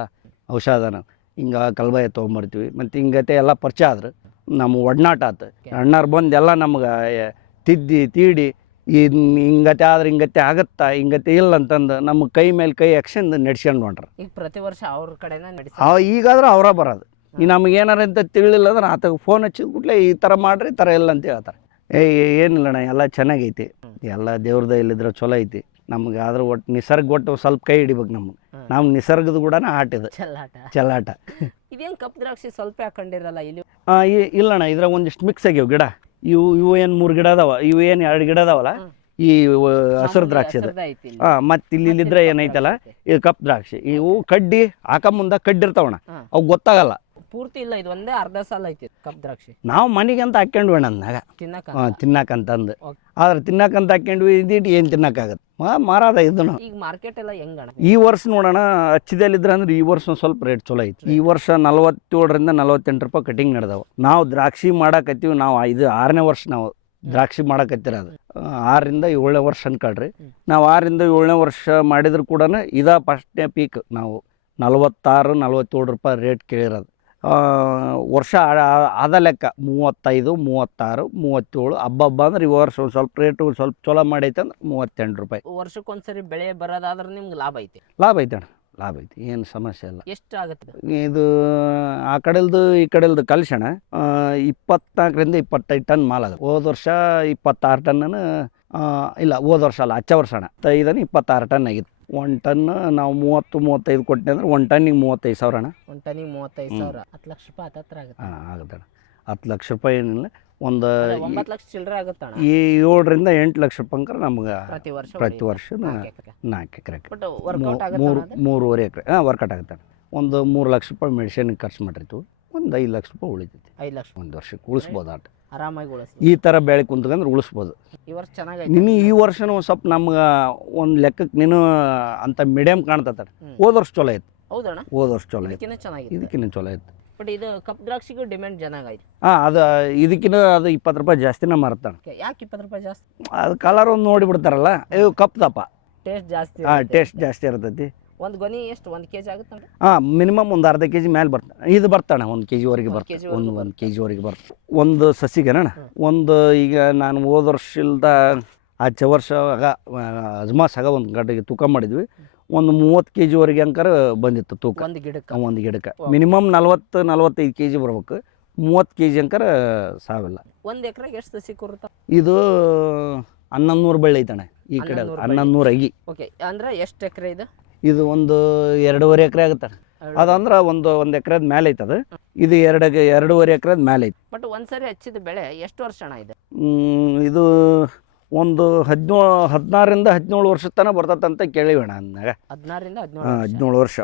ಔಷಧನ, ಹಿಂಗೆ ಕಲ್ಬಾಯಿ ತೊಗೊಂಬರ್ತೀವಿ. ಮತ್ತು ಹಿಂಗತೆ ಎಲ್ಲ ಪರಿಚಯ ಆದ್ರೆ ನಮ್ಮ ಒಡನಾಟ ಆತು. ಅಣ್ಣಾರು ಬಂದು ಎಲ್ಲ ನಮ್ಗೆ ತೀಡಿ ಹಿಂಗತೆ ಆದ್ರೆ ಹಿಂಗತೆ ಆಗತ್ತಾ, ಹಿಂಗತೆ ಇಲ್ಲ ಅಂತಂದು ನಮ್ಮ ಕೈ ಮೇಲೆ ಕೈ ಹಾಕ್ಸ್ಕೊಂಡು ನಡ್ಸ್ಕೊಂಡು ಹೊಂಟ್ರ. ಈಗ ಪ್ರತಿ ವರ್ಷ ಅವ್ರ ಕಡೆನ ಈಗಾದ್ರೆ ಅವರ ಬರೋದು. ಈ ನಮ್ಗೆ ಏನಾರ ಅಂತ ತಿಳಿಲಿಲ್ಲ ಅಂದ್ರೆ ಆತಗೆ ಫೋನ್ ಹಚ್ಚಿದ ಕೂಡಲೇ ಈ ಥರ ಮಾಡ್ರಿ, ಈ ಥರ ಇಲ್ಲ ಅಂತ ಹೇಳ್ತಾರೆ. ಏನಿಲ್ಲಣ್ಣ, ಎಲ್ಲ ಚೆನ್ನಾಗೈತಿ, ಎಲ್ಲ ದೇವ್ರದ ಇಲ್ಲಿದ್ರೆ ಚಲೋ ಐತಿ. ನಮ್ಗೆ ಆದ್ರೆ ಒಟ್ಟು ನಿಸರ್ಗ ಒಟ್ಟು ಸ್ವಲ್ಪ ಕೈ ಹಿಡಿಬೇಕು ನಮ್ಗೆ. ನಾವು ನಿಸರ್ಗದ ಕೂಡ ಆಟಿದ ಚೆಲ್ಲಾಟ. ಇದೇನು ಕಪ್ಪು ದ್ರಾಕ್ಷಿ ಸ್ವಲ್ಪ ಹಾಕೊಂಡಿರಲ್ಲ ಇಲ್ಲಿ? ಇಲ್ಲಣ್ಣ, ಇದ್ರಾಗ ಒಂದಿಷ್ಟು ಮಿಕ್ಸ್ ಆಗ್ಯಾವ ಗಿಡ. ಇವು ಏನು 3 ಗಿಡ ಅದಾವ, ಇವು ಏನು 2 ಗಿಡ ಅದಾವಲ್ಲ, ಈ ಹಸಿರು ದ್ರಾಕ್ಷಿ ಅದು. ಮತ್ತು ಇಲ್ಲಿದ್ರೆ ಏನೈತಲ್ಲ ಇದು ಕಪ್ ದ್ರಾಕ್ಷಿ. ಇವು ಕಡ್ಡಿ ಹಾಕಂಬಂದ ಕಡ್ಡಿ ಇರ್ತಾವಣ್ಣ, ಅವು ಗೊತ್ತಾಗಲ್ಲ ಪೂರ್ತಿ. ಇಲ್ಲ, ಇದು ಒಂದೇ ಅರ್ಧ ಸಾಲ ಐತಿ ಕಪ್ ದ್ರಾಕ್ಷಿ. ನಾವು ಮನೆಗೆ ಅಂತ ಹಾಕ್ಕೊಂಡ್ವಿ ಅಣ್ಣನಾಗ ತಿನ್ನಕಂತಂದು. ಆದ್ರೆ ತಿನ್ನಕಂತ ಹಾಕ್ಕೊಂಡ್ವಿ, ಇದಿಟ್ಟು ಏನು ತಿನ್ನಕ್ಕಾಗತ್ತೆ, ಮಾರಾದ ಇದನ್ನು. ಈಗ ಮಾರ್ಕೆಟ್ ಎಲ್ಲ ಹೆಂಗಣ? ಈ ವರ್ಷ ನೋಡೋಣ, ಹಚ್ಚಿದಲ್ಲಿದ್ರೆ ಅಂದ್ರೆ ಈ ವರ್ಷ ಸ್ವಲ್ಪ ರೇಟ್ ಚಲೋ ಐತಿ. ಈ ವರ್ಷ 47ರಿಂದ 48 ರೂಪಾಯಿ ಕಟಿಂಗ್ ನಡೆದವು. ನಾವು ದ್ರಾಕ್ಷಿ ಮಾಡಕತ್ತೀವಿ, ನಾವು ಇದು 6ನೇ ವರ್ಷ ನಾವು ದ್ರಾಕ್ಷಿ ಮಾಡಕತ್ತಿರೋದು. 6ರಿಂದ 7ನೇ ವರ್ಷ ಅನ್ಕೊಳ್ರಿ. ನಾವು 6ರಿಂದ 7ನೇ ವರ್ಷ ಮಾಡಿದ್ರು ಕೂಡ ಇದ ಫಸ್ಟ್ನೇ ಪೀಕ್. ನಾವು 46-47 ರೂಪಾಯಿ ರೇಟ್ ಕೇಳಿರೋದು. ವರ್ಷ ಅದ ಲೆಕ್ಕ 35, 36, 37 ಹಬ್ಬ ಅಂದ್ರೆ ಈ ವರ್ಷ ಒಂದು ಸ್ವಲ್ಪ ರೇಟು ಸ್ವಲ್ಪ ಚಲೋ ಮಾಡೈತೆ ಅಂದ್ರೆ 38 ರೂಪಾಯಿ. ವರ್ಷಕ್ಕೊಂದ್ಸರಿ ಬೆಳೆ ಬರೋದಾದ್ರೆ ನಿಮ್ಗೆ ಲಾಭ ಐತಿ? ಲಾಭ ಐತೆ ಅಣ್ಣ, ಲಾಭ ಐತಿ, ಏನು ಸಮಸ್ಯೆ ಇಲ್ಲ. ಎಷ್ಟು ಆಗುತ್ತೆ ಇದು? ಆ ಕಡೆಲ್ದು ಈ ಕಡೆಲ್ದು ಕಲ್ಸಣ 24ರಿಂದ 25 ಟನ್ ಮಾಲ್ ಆಗುತ್ತೆ. ಹೋದ ವರ್ಷ 26 ಟನ್, ಇಲ್ಲ ಹೋದ ವರ್ಷ ಅಲ್ಲ, ಹಚ್ಚ ವರ್ಷ ಅಣ್ಣ 26 ಟನ್ ಆಗಿತ್ತು. 1 ಟನ್ ನಾವು 30-35 ಕೊಟ್ಟೆ ಅಂದ್ರೆ 1 ಟನ್ನಿಗೆ 35,000 ಅಣ್ಣ. 1 ಟನ್ನಿಗೆ 35,000, 10 ಲಕ್ಷ ರೂಪಾಯಿ ಹತ್ತತ್ರ ಆಗುತ್ತೆ. ಆಗುತ್ತೆ ಅಣ್ಣ. 10 ಲಕ್ಷ ರೂಪಾಯಿ ಏನಿಲ್ಲ, ಒಂದು 9 ಲಕ್ಷ ಚಿಲ್ಲರೆ ಆಗುತ್ತೆ ಅಣ್ಣ. ಈ 7ರಿಂದ 8 ಲಕ್ಷ ರೂಪಾಯಿ ನಮ್ಗೆ ಪ್ರತಿ ವರ್ಷ 4 ಎಕರೆಗೆ ಬಟ್ ವರ್ಕೌಟ್ ಆಗುತ್ತೆ. 3.5 ಎಕರೆ ವರ್ಕೌಟ್ ಆಗುತ್ತೆ. ಒಂದು 3 ಲಕ್ಷ ರೂಪಾಯಿ ಮೆಡಿಸಿನ್ಗೆ ಖರ್ಚು ಮಾಡಿರ್ತೀವಿ, ಒಂದು 5 ಲಕ್ಷ ರೂಪಾಯಿ ಉಳಿತೈತಿ. 5 ಲಕ್ಷ ಒಂದು ವರ್ಷಕ್ಕೆ ಉಳಿಸ್ಬೋದು. ಆಟ ಆರಾಮಾಗಿ ಉಳಿಸ್ಬೋದು. ಈ ಥರ ಬೆಳೆ ಕುಂತ್ಕಂದ್ರೆ ಉಳಿಸ್ಬೋದು. ಈ ವರ್ಷ ಚೆನ್ನಾಗಿ ನೀನು ಈ ವರ್ಷನೂ ಸ್ವಲ್ಪ ನಮ್ಗೆ ಒಂದು ಲೆಕ್ಕಕ್ಕೆ ನೀನು ಅಂತ ಮೀಡಿಯಮ್ ಕಾಣ್ತದೆ. ಹೋದ ವರ್ಷ ಚಲೋ ಐತೆ. ಹೌದಣ್ಣ, ಹೋದ ವರ್ಷ ಚಲೋ ಐತೆ, ಇದಕ್ಕಿನ್ನ ಚಲೋ ಐತೆ. ಬಟ್ ಇದು ಕಪ್ ದ್ರಾಕ್ಷಿಗೂ ಡಿಮ್ಯಾಂಡ್ ಚೆನ್ನಾಗೈತೆ. ಅದು ಇದಕ್ಕಿನ್ನ ಅದು 20 ರೂಪಾಯಿ ಜಾಸ್ತಿನೇ ಮಾರ್ತಾನೆ. ಯಾಕೆ 20 ರೂಪಾಯಿ ಜಾಸ್ತಿ? ಅದು ಕಲರ್ ಒಂದು ನೋಡಿ ಬಿಡ್ತಾರಲ್ಲ, ಇವು ಕಪ್ ದಪ್ಪ, ಟೇಸ್ಟ್ ಜಾಸ್ತಿ. ಟೇಸ್ಟ್ ಜಾಸ್ತಿ ಇರ್ತೈತಿ. ಒಂದು ಗೊನಿ ಎಷ್ಟು 1 kg ಆಗುತ್ತೆ? ಮಿನಿಮಮ್ ಒಂದು ಅರ್ಧ kg ಮೇಲೆ ಬರ್ತಾನೆ. ಇದು ಬರ್ತಾನೆ 1 kg ವರೆಗೆ ಬರ್ತದೆ. ಒಂದು kg ವರೆಗೆ ಬರ್ತದೆ ಒಂದು ಸಸಿಗೆನ. ಒಂದು ಈಗ ನಾನು ಹೋದ ವರ್ಷದ ಆಚೆ ವರ್ಷ ಅಜ್ಮಾಸಾಗ ಒಂದು ಗಡ್ಡೆಗೆ ತೂಕ ಮಾಡಿದ್ವಿ. ಒಂದು 30 kg ವರೆಗೆ ಅಂಕರ ಬಂದಿತ್ತು ತೂಕ ಒಂದು ಗಿಡಕ್ಕೆ. ಮಿನಿಮಮ್ 40-45 kg ಬರ್ಬೇಕು. 30 kg ಅಂಕರ ಸಾವಿಲ್ಲ. 1 ಎಕರೆಗೆ ಎಷ್ಟು ಸಸಿ ಕೂರುತ್ತೆ? ಇದು 1100 ಬಳ್ಳಿ ಐತಣ್ಣ ಈ ಕಡೆ. 1100 ಅಗಿ. ಓಕೆ, ಅಂದ್ರೆ ಎಷ್ಟು ಎಕರೆ ಇದು? ಇದು ಒಂದು 2.5 ಎಕರೆ ಆಗುತ್ತೆ. ಅದಂದ್ರೆ ಒಂದು ಎಕರೆದ ಮೇಲೆ ಐತದ. ಇದು 2.5 ಎಕರೆದ ಮೇಲೆ ಐತಿ. ಬಟ್ ಒಂದ್ಸರಿ ಹಚ್ಚಿದ ಬೆಳೆ ಎಷ್ಟು ವರ್ಷ ಅಣ್ಣ ಇದೆ? ಇದು ಒಂದು 16ರಿಂದ 17 ವರ್ಷ ತನಕ ಬರ್ತದಂತ ಕೇಳಿವಣ್ಣ. ಅಂದಾಗ 16ರಿಂದ 17 ವರ್ಷ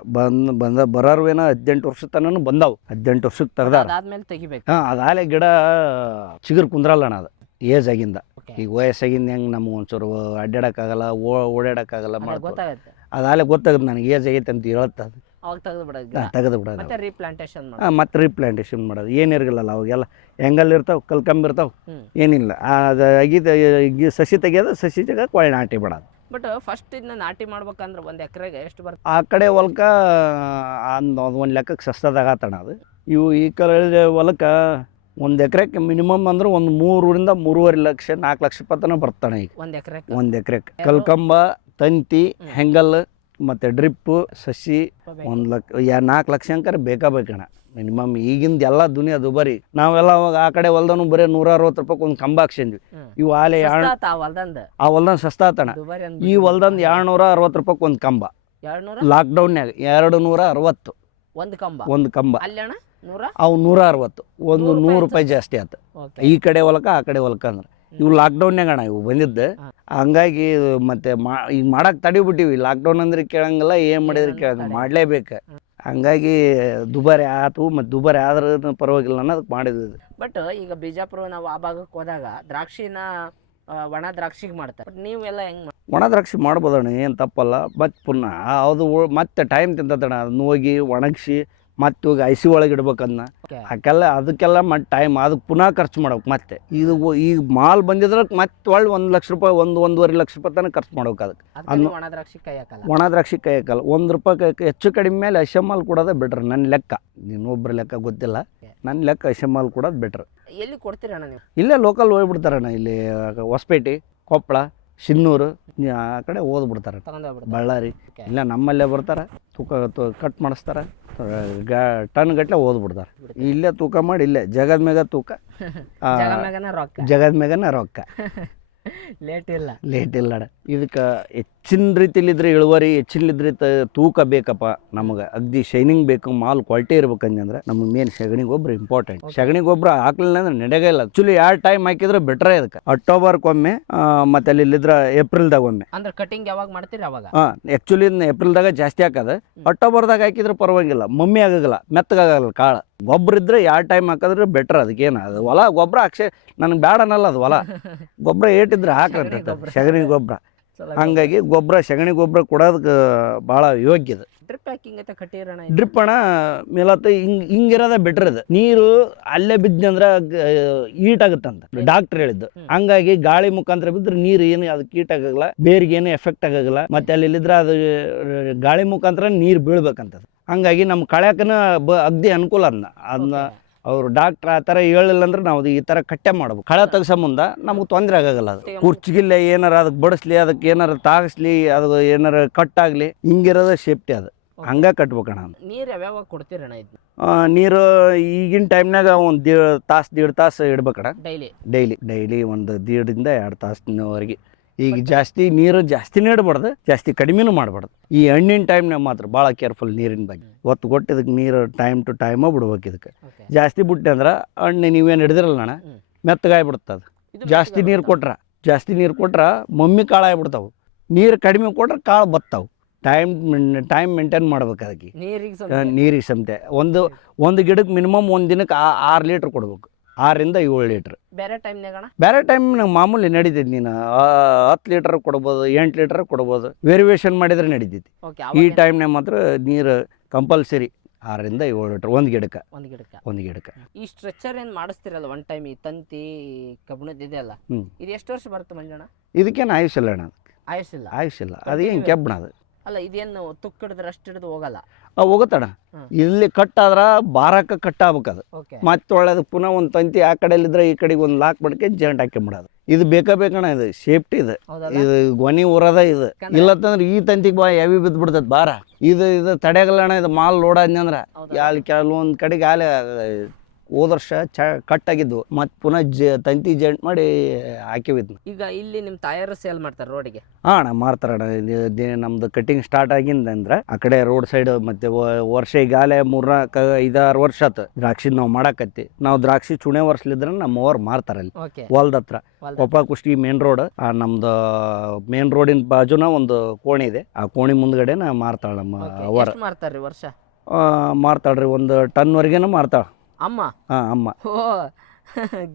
ಬರೋರ್ವೇನ 18 ವರ್ಷ ತನಕ ಬಂದಾವು. 18 ವರ್ಷಕ್ಕೆ ತೆಗ್ದಾರ. ಅದಾದ್ಮೇಲೆ ತೆಗಿಬೇಕು. ಅದಾಲೆ ಗಿಡ ಚಿಗುರು ಕುಂದ್ರಲ್ಲಣ್ಣ. ಅದು ಏಜ್ ಆಗಿಂದ. ಈಗ ವಯಸ್ಸಾಗಿಂದ ಹೆಂಗೆ ನಮ್ಗೆ ಒಂಚೂರು ಅಡ್ಡಾಡಕ್ಕಾಗಲ್ಲ, ಓಡಾಡಕ್ಕಾಗಲ್ಲ, ಮಾಡ್ತಾರೆ. ಅದಾಲೆ ಗೊತ್ತಾಗುತ್ತೆ ನನಗೆ ಏಜ್ ಆಗೈತೆ ಅಂತ ಹೇಳುತ್ತೆ. ಅದು ಅವಾಗ ತೆಗೆದು ಬಿಡೋದು. ಮತ್ತೆ ರೀಪ್ಲಾಂಟೇಶನ್ ಮಾಡೋದು ಏನಿರಲ್ಲ. ಅವಾಗೆಲ್ಲ ಹೆಂಗಲ್ಲಿ ಇರ್ತಾವೆ, ಕಲ್ಕಂಬಿರ್ತಾವೆ, ಏನಿಲ್ಲ. ಅದು ಅಗಿದ ಸಸಿ ತೆಗಿಯೋದು, ಸಸಿ ಜಾಗ ಕೊಳೆ ನಾಟಿ ಬಿಡೋದು. ಬಟ್ ಫಸ್ಟ್ ಇದನ್ನ ನಾಟಿ ಮಾಡ್ಬೇಕಂದ್ರೆ 1 ಎಕರೆಗೆ ಎಷ್ಟು ಬರುತ್ತೆ? ಆ ಕಡೆ ಹೊಲಕ್ಕೆ ಒಂದು ಲೆಕ್ಕಕ್ಕೆ ಸಸ್ತದಾಗತ್ತಣ ಅದು. ಇವು ಈ ಕಡೆ ಹೊಲಕ್ಕೆ 1 ಎಕರೆಗೆ ಮಿನಿಮಮ್ ಅಂದ್ರೆ ಒಂದು 3ರಿಂದ 3.5 ಲಕ್ಷ 4 ಲಕ್ಷ ರೂಪಾಯಿ ತನಕ ಬರ್ತಾನೆ. ಈಗ 1 ಎಕರೆಗೆ ಕಲ್ಕಂಬ, ತಂತಿ, ಹೆಂಗಲ್, ಮತ್ತು ಡ್ರಿಪ್ಪು, ಸಸಿ 1 ಲಕ್ಷ 4 ಲಕ್ಷ ಅಂಕರ ಬೇಕಣ್ಣ. ಮಿನಿಮಮ್ ಈಗಿಂದ ಎಲ್ಲ ದುನಿಯಾ ದುಬಾರಿ. ನಾವೆಲ್ಲ ಅವಾಗ ಆ ಕಡೆ ಹೊಲ್ದನು ಬರೀ 160 ರೂಪಾಯಿ ಒಂದು ಕಂಬ ಹಾಕ್ಸಿದ್ವಿ. ಇವು ಆಲೆ ಆ ಹೊಲ್ದಂದು ಸಸ್ತಾ ಆತಣ. ಈ ಹೊಲ್ದಂದು 260 ರೂಪಾಯಿ ಒಂದು ಕಂಬ. ಲಾಕ್ಡೌನ್ಯಾಗ 260 ಒಂದು ಕಂಬ. ಅವು 160 ಒಂದು 100 ರೂಪಾಯಿ ಜಾಸ್ತಿ ಆಯ್ತು ಈ ಕಡೆ ಹೊಲಕ್ಕ ಆ ಕಡೆ ಹೊಲಕ್ಕ. ಅಂದ್ರೆ ಇವು ಲಾಕ್ಡೌನ್ಯಾಗ ಅಣ್ಣ ಇವು ಬಂದಿದ್ದು. ಹಂಗಾಗಿ ಮತ್ತೆ ಈಗ ಮಾಡಕ್ ತಡಿಬಿಟ್ಟಿವಿ. ಲಾಕ್ಡೌನ್ ಅಂದ್ರೆ ಕೇಳಂಗಿಲ್ಲ, ಏನ್ ಮಾಡಿದ್ರೆ ಕೇಳಂಗ, ಮಾಡ್ಲೇಬೇಕು. ಹಂಗಾಗಿ ದುಬಾರಿ ಆಯ್ತು. ಮತ್ತು ದುಬಾರಿ ಆದ್ರೂ ಪರವಾಗಿಲ್ಲ ಅನ್ನೋದಕ್ಕೆ ಮಾಡಿದ್ವಿ. ಬಟ್ ಈಗ ಬಿಜಾಪುರ ನಾವು ಆ ಭಾಗಕ್ಕೆ ಹೋದಾಗ ದ್ರಾಕ್ಷಿನ ಒಣ ದ್ರಾಕ್ಷಿಗೆ ಮಾಡ್ತಾರೆ. ನೀವೆಲ್ಲ ಹೆಂಗ್ ಒಣ ದ್ರಾಕ್ಷಿ ಮಾಡ್ಬೋದಣ್ಣ, ಏನು ತಪ್ಪಲ್ಲ. ಮತ್ತು ಪುನಃ ಅದು ಮತ್ತೆ ಟೈಮ್ ತಿಂತದಣ್ಣ. ಅದನ್ನ ಹೋಗಿ ಒಣಗಿಸಿ ಮತ್ತೆ ಹೋಗಿ ಐಸಿ ಒಳಗೆ ಇಡ್ಬೇಕನ್ನ. ಅದಕ್ಕೆಲ್ಲ ಮತ್ತೆ ಟೈಮ್, ಅದಕ್ಕೆ ಪುನಃ ಖರ್ಚು ಮಾಡ್ಬೇಕು. ಮತ್ತೆ ಇದು ಈಗ ಮಾಲ್ ಬಂದಿದ್ರೆ ಮತ್ತೆ ಒಳ್ಳೆ 1 ಲಕ್ಷ ರೂಪಾಯಿ 1-1.5 ಲಕ್ಷ ರೂಪಾಯಿ ತನಕ ಖರ್ಚು ಮಾಡ್ಬೇಕು. ಅದಕ್ಕೆ ಒಣ ದ್ರಾಕ್ಷಿ ಕೈ ಹಾಕಲ್ಲ. 1 ರೂಪಾಯಿ ಹೆಚ್ಚು ಕಡಿಮೆ ಮೇಲೆ ಹಸಿ ಮಾಲ್ ಕೊಡೋದೇ ಬೆಟ್ರ್ ನನ್ನ ಲೆಕ್ಕ. ಇನ್ನೊಬ್ಬರ ಲೆಕ್ಕ ಗೊತ್ತಿಲ್ಲ, ನನ್ನ ಲೆಕ್ಕ ಹಸಿ ಮಾಲ್ ಕೊಡೋದು ಬೆಟ್ರ್. ಎಲ್ಲಿ ಕೊಡ್ತೀರಣ್ಣ ನೀವು? ಇಲ್ಲೇ ಲೋಕಲ್ ಹೋಗ್ಬಿಡ್ತಾರಣ್ಣ. ಇಲ್ಲಿ ಹೊಸಪೇಟೆ, ಕೊಪ್ಪಳ, ಸಿನ್ನೂರು ಆ ಕಡೆ ಓದ್ಬಿಡ್ತಾರೆ. ಬಳ್ಳಾರಿ ಇಲ್ಲ ನಮ್ಮಲ್ಲೇ ಬರ್ತಾರೆ, ತೂಕ ಕಟ್ ಮಾಡಿಸ್ತಾರೆ, ಟನ್ ಗಟ್ಟಲೆ ಓದ್ಬಿಡ್ತಾರೆ. ಇಲ್ಲೇ ತೂಕ ಮಾಡಿ ಇಲ್ಲೇ ಜಗದ ಮ್ಯಾಗ ತೂಕ, ಜಗದ ಮ್ಯಾಗನ ರೊಕ್ಕ. ಲೇಟ್ ಇಲ್ಲ. ಇದಕ್ಕೆ ಹೆಚ್ಚಿನ ರೀತಿಲಿದ್ರೆ ಇಳುವರಿ, ಹೆಚ್ಚಿನಲಿದ್ರೆ ತೂಕ ಬೇಕಪ್ಪ ನಮಗೆ. ಅಗ್ದಿ ಶೈನಿಂಗ್ ಬೇಕು, ಮಾಲ್ ಕ್ವಾಲಿಟಿ ಇರ್ಬೇಕಂದ್ರೆ ನಮಗೆ ಮೇನ್ ಸಗಣಿ ಗೊಬ್ಬರ ಇಂಪಾರ್ಟೆಂಟ್. ಸಗಣಿ ಗೊಬ್ಬರ ಹಾಕ್ಲಿಲ್ಲ ಅಂದ್ರೆ ನಡೆಯಲ್ಲ. ಆಕ್ಚುಲಿ 2 ಟೈಮ್ ಹಾಕಿದ್ರೆ ಬೆಟ್ರೆ. ಇದಕ್ಕೆ ಅಕ್ಟೋಬರ್ಗೊಮ್ಮೆ ಮತ್ತೆ ಅಲ್ಲಿದ್ರ ಏಪ್ರಿಲ್ದಾಗ ಒಮ್ಮೆ. ಅಂದ್ರೆ ಕಟಿಂಗ್ ಯಾವಾಗ ಮಾಡ್ತೀರಿ ಅವಾಗ? ಆಕ್ಚುಲಿ ಏಪ್ರಿಲ್ದಾಗ ಜಾಸ್ತಿ ಹಾಕದ. ಅಕ್ಟೋಬರ್ದಾಗ ಹಾಕಿದ್ರೆ ಪರವಾಗಿಲ್ಲ, ಮಮ್ಮಿ ಆಗಲ್ಲ, ಮೆತ್ತಗಾಗಲ್ಲ ಕಾಳು. ಗೊಬ್ಬರ ಇದ್ರೆ 2 ಟೈಮ್ ಹಾಕಿದ್ರೆ ಬೆಟ್ರ್. ಅದಕ್ಕೇನು ಅದು ಹೊಲ ಗೊಬ್ಬರ ನನಗೆ ಬೇಡ ಅನ್ನಲ್ಲ. ಅದು ಹೊಲ ಗೊಬ್ಬರ ಏಟಿದ್ರೆ ಹಾಕಂತ ಸಗಣಿ ಗೊಬ್ಬರ. ಹಂಗಾಗಿ ಸಗಣಿ ಗೊಬ್ಬರ ಕೊಡೋದಕ್ಕೆ ಭಾಳ ಯೋಗ್ಯ. ಇದು ಡ್ರಿಪ್ ಅಣ್ಣ ಮೇಲತ್ತ ಹಿಂಗಿರೋದ ಬೆಟ್ರ್. ಇದು ನೀರು ಅಲ್ಲೇ ಬಿದ್ದಂದ್ರೆ ಈಟ್ ಆಗುತ್ತಂತ ಡಾಕ್ಟರ್ ಹೇಳಿದ್ದು. ಹಂಗಾಗಿ ಗಾಳಿ ಮುಖಾಂತರ ಬಿದ್ರೆ ನೀರು ಏನು ಅದಕ್ಕೆ ಈಟ್ ಆಗಲ್ಲ, ಬೇರಿಗೆ ಏನು ಎಫೆಕ್ಟ್ ಆಗಲ್ಲ. ಮತ್ತೆ ಅಲ್ಲಿದ್ರೆ ಅದು ಗಾಳಿ ಮುಖಾಂತರ ನೀರು ಬೀಳ್ಬೇಕಂತದ್ದು. ಹಂಗಾಗಿ ನಮ್ಮ ಕಳ್ಯಾಕನ ಅಗ್ದಿ ಅನುಕೂಲ. ಅದನ್ನ ಅವ್ರು ಡಾಕ್ಟ್ರ್ ಆ ಥರ ಹೇಳಿಲ್ಲ ಅಂದ್ರೆ ನಾವು ಈ ಥರ ಕಟ್ಟೆ ಮಾಡ್ಬೇಕು. ಕಳೆ ತೆಗ್ಸೋ ಮುಂದೆ ನಮ್ಗೆ ತೊಂದರೆ ಆಗಲ್ಲ. ಅದು ಕುರ್ಚಿಗಿಲ್ಲ ಏನಾರ ಅದಕ್ಕೆ ಬಡಿಸ್ಲಿ, ಅದಕ್ಕೆ ಏನಾರ ತಾಗಿಸ್ಲಿ, ಅದು ಏನಾರ ಕಟ್ಟಾಗಲಿ, ಹಿಂಗಿರೋದು ಸೇಫ್ಟಿ. ಅದು ಹಂಗೆ ಕಟ್ಬೇಕಣ್ಣ. ನೀರು ಯಾವ್ಯಾವ ಕೊಡ್ತೀರಣ್ಣ? ನೀರು ಈಗಿನ ಟೈಮ್ನಾಗ ಒಂದು 1.5 ತಾಸು ಇಡ್ಬೇಕಣ್ಣ. ಡೈಲಿ ಒಂದು 1.5 ದಿಂದ 2 ತಾಸಿನವರೆಗೆ. ಈಗ ನೀರು ಜಾಸ್ತಿನೇ ಇಡಬಾರ್ದು, ಜಾಸ್ತಿ ಕಡಿಮೆನೂ ಮಾಡಬಾರ್ದು. ಈ ಹಣ್ಣಿನ ಟೈಮ್ನಾಗ ಮಾತ್ರ ಭಾಳ ಕೇರ್ಫುಲ್ ನೀರಿನ ಬಗ್ಗೆ. ಒತ್ತು ಕೊಟ್ಟು ಇದಕ್ಕೆ ನೀರು ಟೈಮ್ ಟು ಟೈಮ ಬಿಡ್ಬೇಕು. ಇದಕ್ಕೆ ಜಾಸ್ತಿ ಬಿಟ್ಟೆ ಅಂದ್ರೆ ಹಣ್ಣು ನೀವೇನು ಹಿಡಿದಿರಲ್ಲ ಅಣ್ಣ, ಮೆತ್ತಗಾಗ್ಬಿಡುತ್ತೆ. ಅದು ಜಾಸ್ತಿ ನೀರು ಕೊಟ್ರೆ ಮಮ್ಮಿ ಕಾಳು ಆಗ್ಬಿಡ್ತಾವೆ. ನೀರು ಕಡಿಮೆ ಕೊಟ್ರೆ ಕಾಳು ಬತ್ತಾವೆ. ಟೈಮ್ ಮೇಂಟೈನ್ ಮಾಡ್ಬೇಕು. ಅದಕ್ಕೆ ನೀರಿಗೆ ಸಮತೆ ಒಂದು ಗಿಡಕ್ಕೆ ಮಿನಿಮಮ್ ಒಂದು ದಿನಕ್ಕೆ 6 ಲೀಟ್ರ್ ಕೊಡ್ಬೇಕು. 6 ರಿಂದ 7 ಲೀಟ್ರ್. ಬೇರೆ ಟೈಮ್ ಮಾಮೂಲಿ ನಡೀತೈತಿ. ನೀನು 10 ಲೀಟರ್ ಕೊಡ್ಬೋದು, 8 ಲೀಟರ್ ಕೊಡ್ಬೋದು. ವೇರಿಯೇಷನ್ ಮಾಡಿದ್ರೆ ನಡೀತೈತಿ. ಈ ಟೈಮ್ನಾಗ ಮಾತ್ರ ನೀರು ಕಂಪಲ್ಸರಿ 6 ರಿಂದ 7 ಲೀಟರ್ ಒಂದು ಗಿಡಕ್ಕೆ. ಈ ಸ್ಟ್ರೆಚರ್ ಏನು ಮಾಡಿಸ್ತಿರಲ್ಲ ಒನ್ ಟೈಮ್, ಈ ತಂತಿ ಕಬ್ಬಣದ ಇದೆಯಲ್ಲ, ಇದು ಎಷ್ಟು ವರ್ಷ ಬರುತ್ತೆ ಮಂಜಣ್ಣ? ಇದಕ್ಕೇನು ಆಯುಷ್ ಇಲ್ಲ ಅಣ್ಣ. ಆಯುಷ್ ಇಲ್ಲ. ಅದೇನು ಕೆಬ್ಬಣ ಅದು ಅಲ್ಲ. ಇದೇನು ತುಕ್ಕ ಹಿಡಿದ್ರೆ ಅಷ್ಟು ಹಿಡಿದು ಹೋಗಲ್ಲ? ಹೋಗುತ್ತಣ್ಣ. ಇಲ್ಲಿ ಕಟ್ಟಾದ್ರ ಬಾರಕ್ಕೆ ಕಟ್ಟಾಗಬೇಕದು. ಮತ್ತೆ ಒಳ್ಳೆದು ಪುನಃ ಒಂದು ತಂತಿ ಆ ಕಡೆಯಲ್ಲಿದ್ರೆ ಈ ಕಡೆಗೆ ಒಂದು ಲಾಕ್ ಬಡ್ಕೆ ಜಾಯಿಂಟ್ ಹಾಕೊಂಬಿಡೋದು. ಇದು ಬೇಕಣ್ಣ. ಇದು ಸೇಫ್ಟಿ. ಇದು ಗೊನಿ ಊರದ. ಇದು ಇಲ್ಲತ್ತಂದ್ರೆ ಈ ತಂತಿಗೆ ಹೆವಿ ಬಿದ್ದು ಬಿಡ್ತದೆ ಭಾರ. ಇದು ತಡೆಯಗಲ್ಲ ಅಣ್ಣ. ಇದು ಮಾಲ್ ಲೋಡ್ ಆದ್ನಂದ್ರೆ ಕೆಲವೊಂದು ಕಡೆಗೆ ಹೋದ ವರ್ಷ ಕಟ್ಟಾಗಿದ್ವು. ಮತ್ತೆ ಪುನಃ ತಂತಿ ಜಾಯಿಂಟ್ ಮಾಡಿ ಹಾಕಿವಿದ್ನು. ಈಗ ಇಲ್ಲಿ ನಿಮ್ಮ ತಾಯರು ಸೇಲ್ ಮಾಡ್ತಾರೆ ರೋಡಿಗೆ? ಅಣ್ಣ ಮಾರ್ತಾರಣ್ಣ. ನಮ್ದು ಕಟಿಂಗ್ ಸ್ಟಾರ್ಟ್ ಆಗಿಂದಂದ್ರೆ ಆ ಕಡೆ ರೋಡ್ ಸೈಡ್. ಮತ್ತೆ ವರ್ಷ ಈಗಾಲೇ 3-4-5-6 ವರ್ಷ ಆಯ್ತು ದ್ರಾಕ್ಷಿ ನಾವು ಮಾಡಾಕತ್ತಿ. ನಾವು ದ್ರಾಕ್ಷಿ ಚುಣೆ ವರ್ಷಲಿದ್ರೆ ನಮ್ಮವ್ರು ಮಾರ್ತಾರಲ್ಲಿ ಹೊಲ್ದ ಹತ್ರ. Koppa Kushtagi main road. ನಮ್ದು ಮೇನ್ ರೋಡಿನ ಬಾಜುನ ಒಂದು ಕೋಣಿ ಇದೆ. ಆ ಕೋಣಿ ಮುಂದ್ಗಡೆನ ಮಾರ್ತಾಳ ನಮ್ಮ ಅವರ. ಮಾರ್ತಾರ್ರಿ ವರ್ಷ? ಮಾರ್ತಾಳ್ರಿ 1 ಟನ್ವರೆಗೇನ ಮಾರ್ತಾಳ ಅಮ್ಮ. ಅಮ್ಮ. ಓ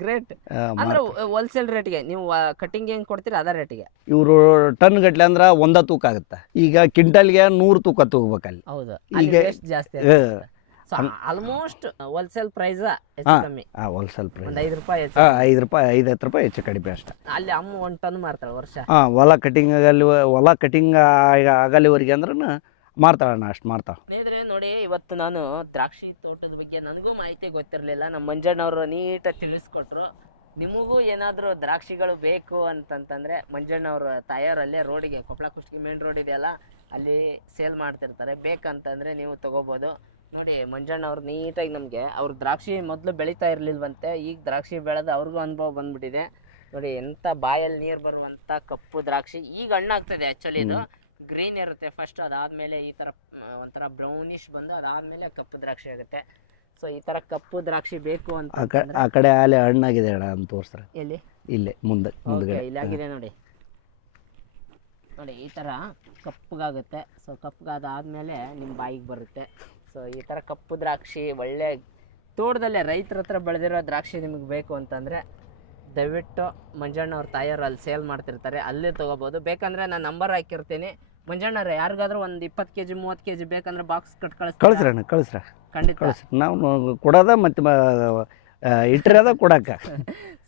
ಗ್ರೇಟ್. ಅಂದ್ರೆ ಹೋಲ್ಸೇಲ್ ರೇಟ್ಗೆ ನೀವು ಕಟಿಂಗ್ ಹೆಂಗ್ ಕೊಡ್ತೀರಾ ಅದ ರೇಟಿಗೆ? ಇವರು ಟನ್ ಗಟ್ಲೆ ಅಂದ್ರೆ 1 ತೂಕ ಆಗುತ್ತೆ. ಈಗ ಕ್ವಿಂಟಲ್ಗೆ 100 ತೂಕ ತಗೋಬೇಕಲ್ಲಿ. ಹೌದು. ಈಗ ಜಾಸ್ತಿ ಆಲ್ಮೋಸ್ಟ್ ಹೋಲ್ಸೇಲ್ ಪ್ರೈಸ್ ಕಮ್ಮಿ. ಹೋಲ್ಸೇಲ್ ಪ್ರೈಸ್ 5 ರೂಪಾಯಿ 5 ರೂಪಾಯಿ ಹೆಚ್ಚು ಕಡಿಮೆ ಅಷ್ಟೇ. ಅಲ್ಲಿ ಅಮ್ಮ 1 ಟನ್ ಮಾರ್ತಾಳೆ ವರ್ಷ. ಹೊಲ ಕಟಿಂಗ್ ಆಗಲಿವರೆಗೆ ಅಂದ್ರೆ ಮಾರ್ತಾಳಣ್ಣ. ಅಷ್ಟು ಮಾರ್ತಾಳ. ನೋಡಿ, ಇವತ್ತು ನಾನು ದ್ರಾಕ್ಷಿ ತೋಟದ ಬಗ್ಗೆ ನನಗೂ ಮಾಹಿತಿ ಗೊತ್ತಿರಲಿಲ್ಲ. ನಮ್ಮ ಮಂಜಣ್ಣವರು ನೀಟಾಗಿ ತಿಳಿಸ್ಕೊಟ್ರು. ನಿಮಗೂ ಏನಾದರೂ ದ್ರಾಕ್ಷಿಗಳು ಬೇಕು ಅಂತಂತಂದರೆ ಮಂಜಣ್ಣವ್ರ ತಾಯರಲ್ಲೇ ರೋಡಿಗೆ, ಕೊಪ್ಪಳ ಕುಷ್ಟಗಿ ಮೇನ್ ರೋಡ್ ಇದೆಯಲ್ಲ, ಅಲ್ಲಿ ಸೇಲ್ ಮಾಡ್ತಿರ್ತಾರೆ. ಬೇಕಂತಂದರೆ ನೀವು ತೊಗೋಬೋದು. ನೋಡಿ ಮಂಜಣ್ಣ ಅವ್ರು ನೀಟಾಗಿ ನಮಗೆ ಅವ್ರು ದ್ರಾಕ್ಷಿ ಮೊದಲು ಬೆಳೀತಾ ಇರಲಿಲ್ವಂತೆ, ಈಗ ದ್ರಾಕ್ಷಿ ಬೆಳೆದು ಅವ್ರಿಗೂ ಅನುಭವ ಬಂದ್ಬಿಟ್ಟಿದೆ. ನೋಡಿ ಎಂಥ ಬಾಯಲ್ಲಿ ನೀರು ಬರುವಂಥ ಕಪ್ಪು ದ್ರಾಕ್ಷಿ. ಈಗ ಹಣ್ಣಾಗ್ತದೆ ಆ್ಯಕ್ಚುಲಿ. ಇದು ಗ್ರೀನ್ ಇರುತ್ತೆ ಫಸ್ಟ್, ಅದಾದಮೇಲೆ ಈ ಥರ ಒಂಥರ ಬ್ರೌನಿಶ್ ಬಂದು ಅದಾದಮೇಲೆ ಕಪ್ಪು ದ್ರಾಕ್ಷಿ ಆಗುತ್ತೆ. ಸೊ ಈ ಥರ ಕಪ್ಪು ದ್ರಾಕ್ಷಿ ಬೇಕು ಅಂತ ಆ ಕಡೆ ಆಲೆ ಹಣ್ಣಾಗಿದೆ ಅಣ್ಣ ಅಂತ ತೋರಿಸ್ತಾರೆ. ಎಲ್ಲಿ? ಇಲ್ಲೇ ಮುಂದೆ ಇಲ್ಲಾಗಿದೆ ನೋಡಿ. ನೋಡಿ ಈ ಥರ ಕಪ್ಪಗಾಗುತ್ತೆ. ಸೊ ಕಪ್ಪಗಾದಾದ್ಮೇಲೆ ನಿಮ್ಮ ಬಾಯಿಗೆ ಬರುತ್ತೆ. ಸೊ ಈ ಥರ ಕಪ್ಪು ದ್ರಾಕ್ಷಿ ಒಳ್ಳೆ ತೋಟದಲ್ಲೇ ರೈತರ ಹತ್ರ ಬೆಳೆದಿರೋ ದ್ರಾಕ್ಷಿ ನಿಮಗೆ ಬೇಕು ಅಂತಂದರೆ ದಯವಿಟ್ಟು ಮಂಜಣ್ಣ ಅವ್ರ ತಾಯಿಯವರು ಅಲ್ಲಿ ಸೇಲ್ ಮಾಡ್ತಿರ್ತಾರೆ, ಅಲ್ಲೇ ತೊಗೋಬೋದು. ಬೇಕಂದರೆ ನಾನು ನಂಬರ್ ಹಾಕಿರ್ತೀನಿ. ಮಂಜಣ್ಣವ್ರೆ ಯಾರಿಗಾದ್ರೂ ಒಂದು 20 kg 30 kg ಬೇಕಂದ್ರೆ ಬಾಕ್ಸ್ ಕಟ್ ಕಳಿಸ್ರ ಖಂಡಿತ ನಾವು ಕೊಡೋದ ಮತ್ತು ಇಟ್ಟಿರೋದ ಕೊಡಕ್ಕೆ.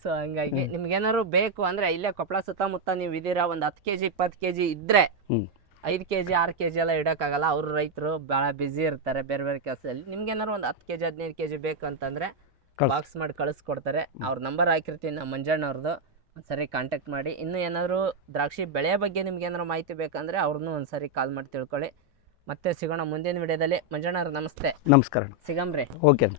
ಸೊ ಹಂಗಾಗಿ ನಿಮ್ಗೇನಾದ್ರು ಬೇಕು ಅಂದರೆ ಇಲ್ಲೇ ಕೊಪ್ಪಳ ಸುತ್ತಮುತ್ತ ನೀವು ಇದೀರಾ, ಒಂದು 10 kg 20 kg ಇದ್ದರೆ 5 kg 6 kg ಎಲ್ಲ ಇಡೋಕ್ಕಾಗಲ್ಲ. ಅವರು ರೈತರು ಭಾಳ ಬ್ಯುಸಿ ಇರ್ತಾರೆ ಬೇರೆ ಬೇರೆ ಕೆಲಸದಲ್ಲಿ. ನಿಮ್ಗೇನಾದ್ರು ಒಂದು 10 kg 15 kg ಬೇಕು ಅಂತಂದರೆ ಬಾಕ್ಸ್ ಮಾಡಿ ಕಳಿಸ್ಕೊಡ್ತಾರೆ. ಅವ್ರ ನಂಬರ್ ಹಾಕಿರ್ತೀನಿ ನಮ್ಮ ಮಂಜಣ್ಣವ್ರದ್ದು, ಒಂದ್ಸರಿ ಕಾಂಟ್ಯಾಕ್ಟ್ ಮಾಡಿ. ಇನ್ನೂ ಏನಾದರೂ ದ್ರಾಕ್ಷಿ ಬೆಳೆಯ ಬಗ್ಗೆ ನಿಮ್ಗೆ ಏನಾದ್ರು ಮಾಹಿತಿ ಬೇಕಂದರೆ ಅವ್ರನ್ನೂ ಒಂದ್ಸರಿ ಕಾಲ್ ಮಾಡಿ ತಿಳ್ಕೊಳ್ಳಿ. ಮತ್ತೆ ಸಿಗೋಣ ಮುಂದಿನ ವಿಡಿಯೋದಲ್ಲಿ. ಮಂಜಣ್ಣವ್ರು ನಮಸ್ತೆ. ನಮಸ್ಕಾರ. ಸಿಗಮ್ರಿ. ಓಕೆ.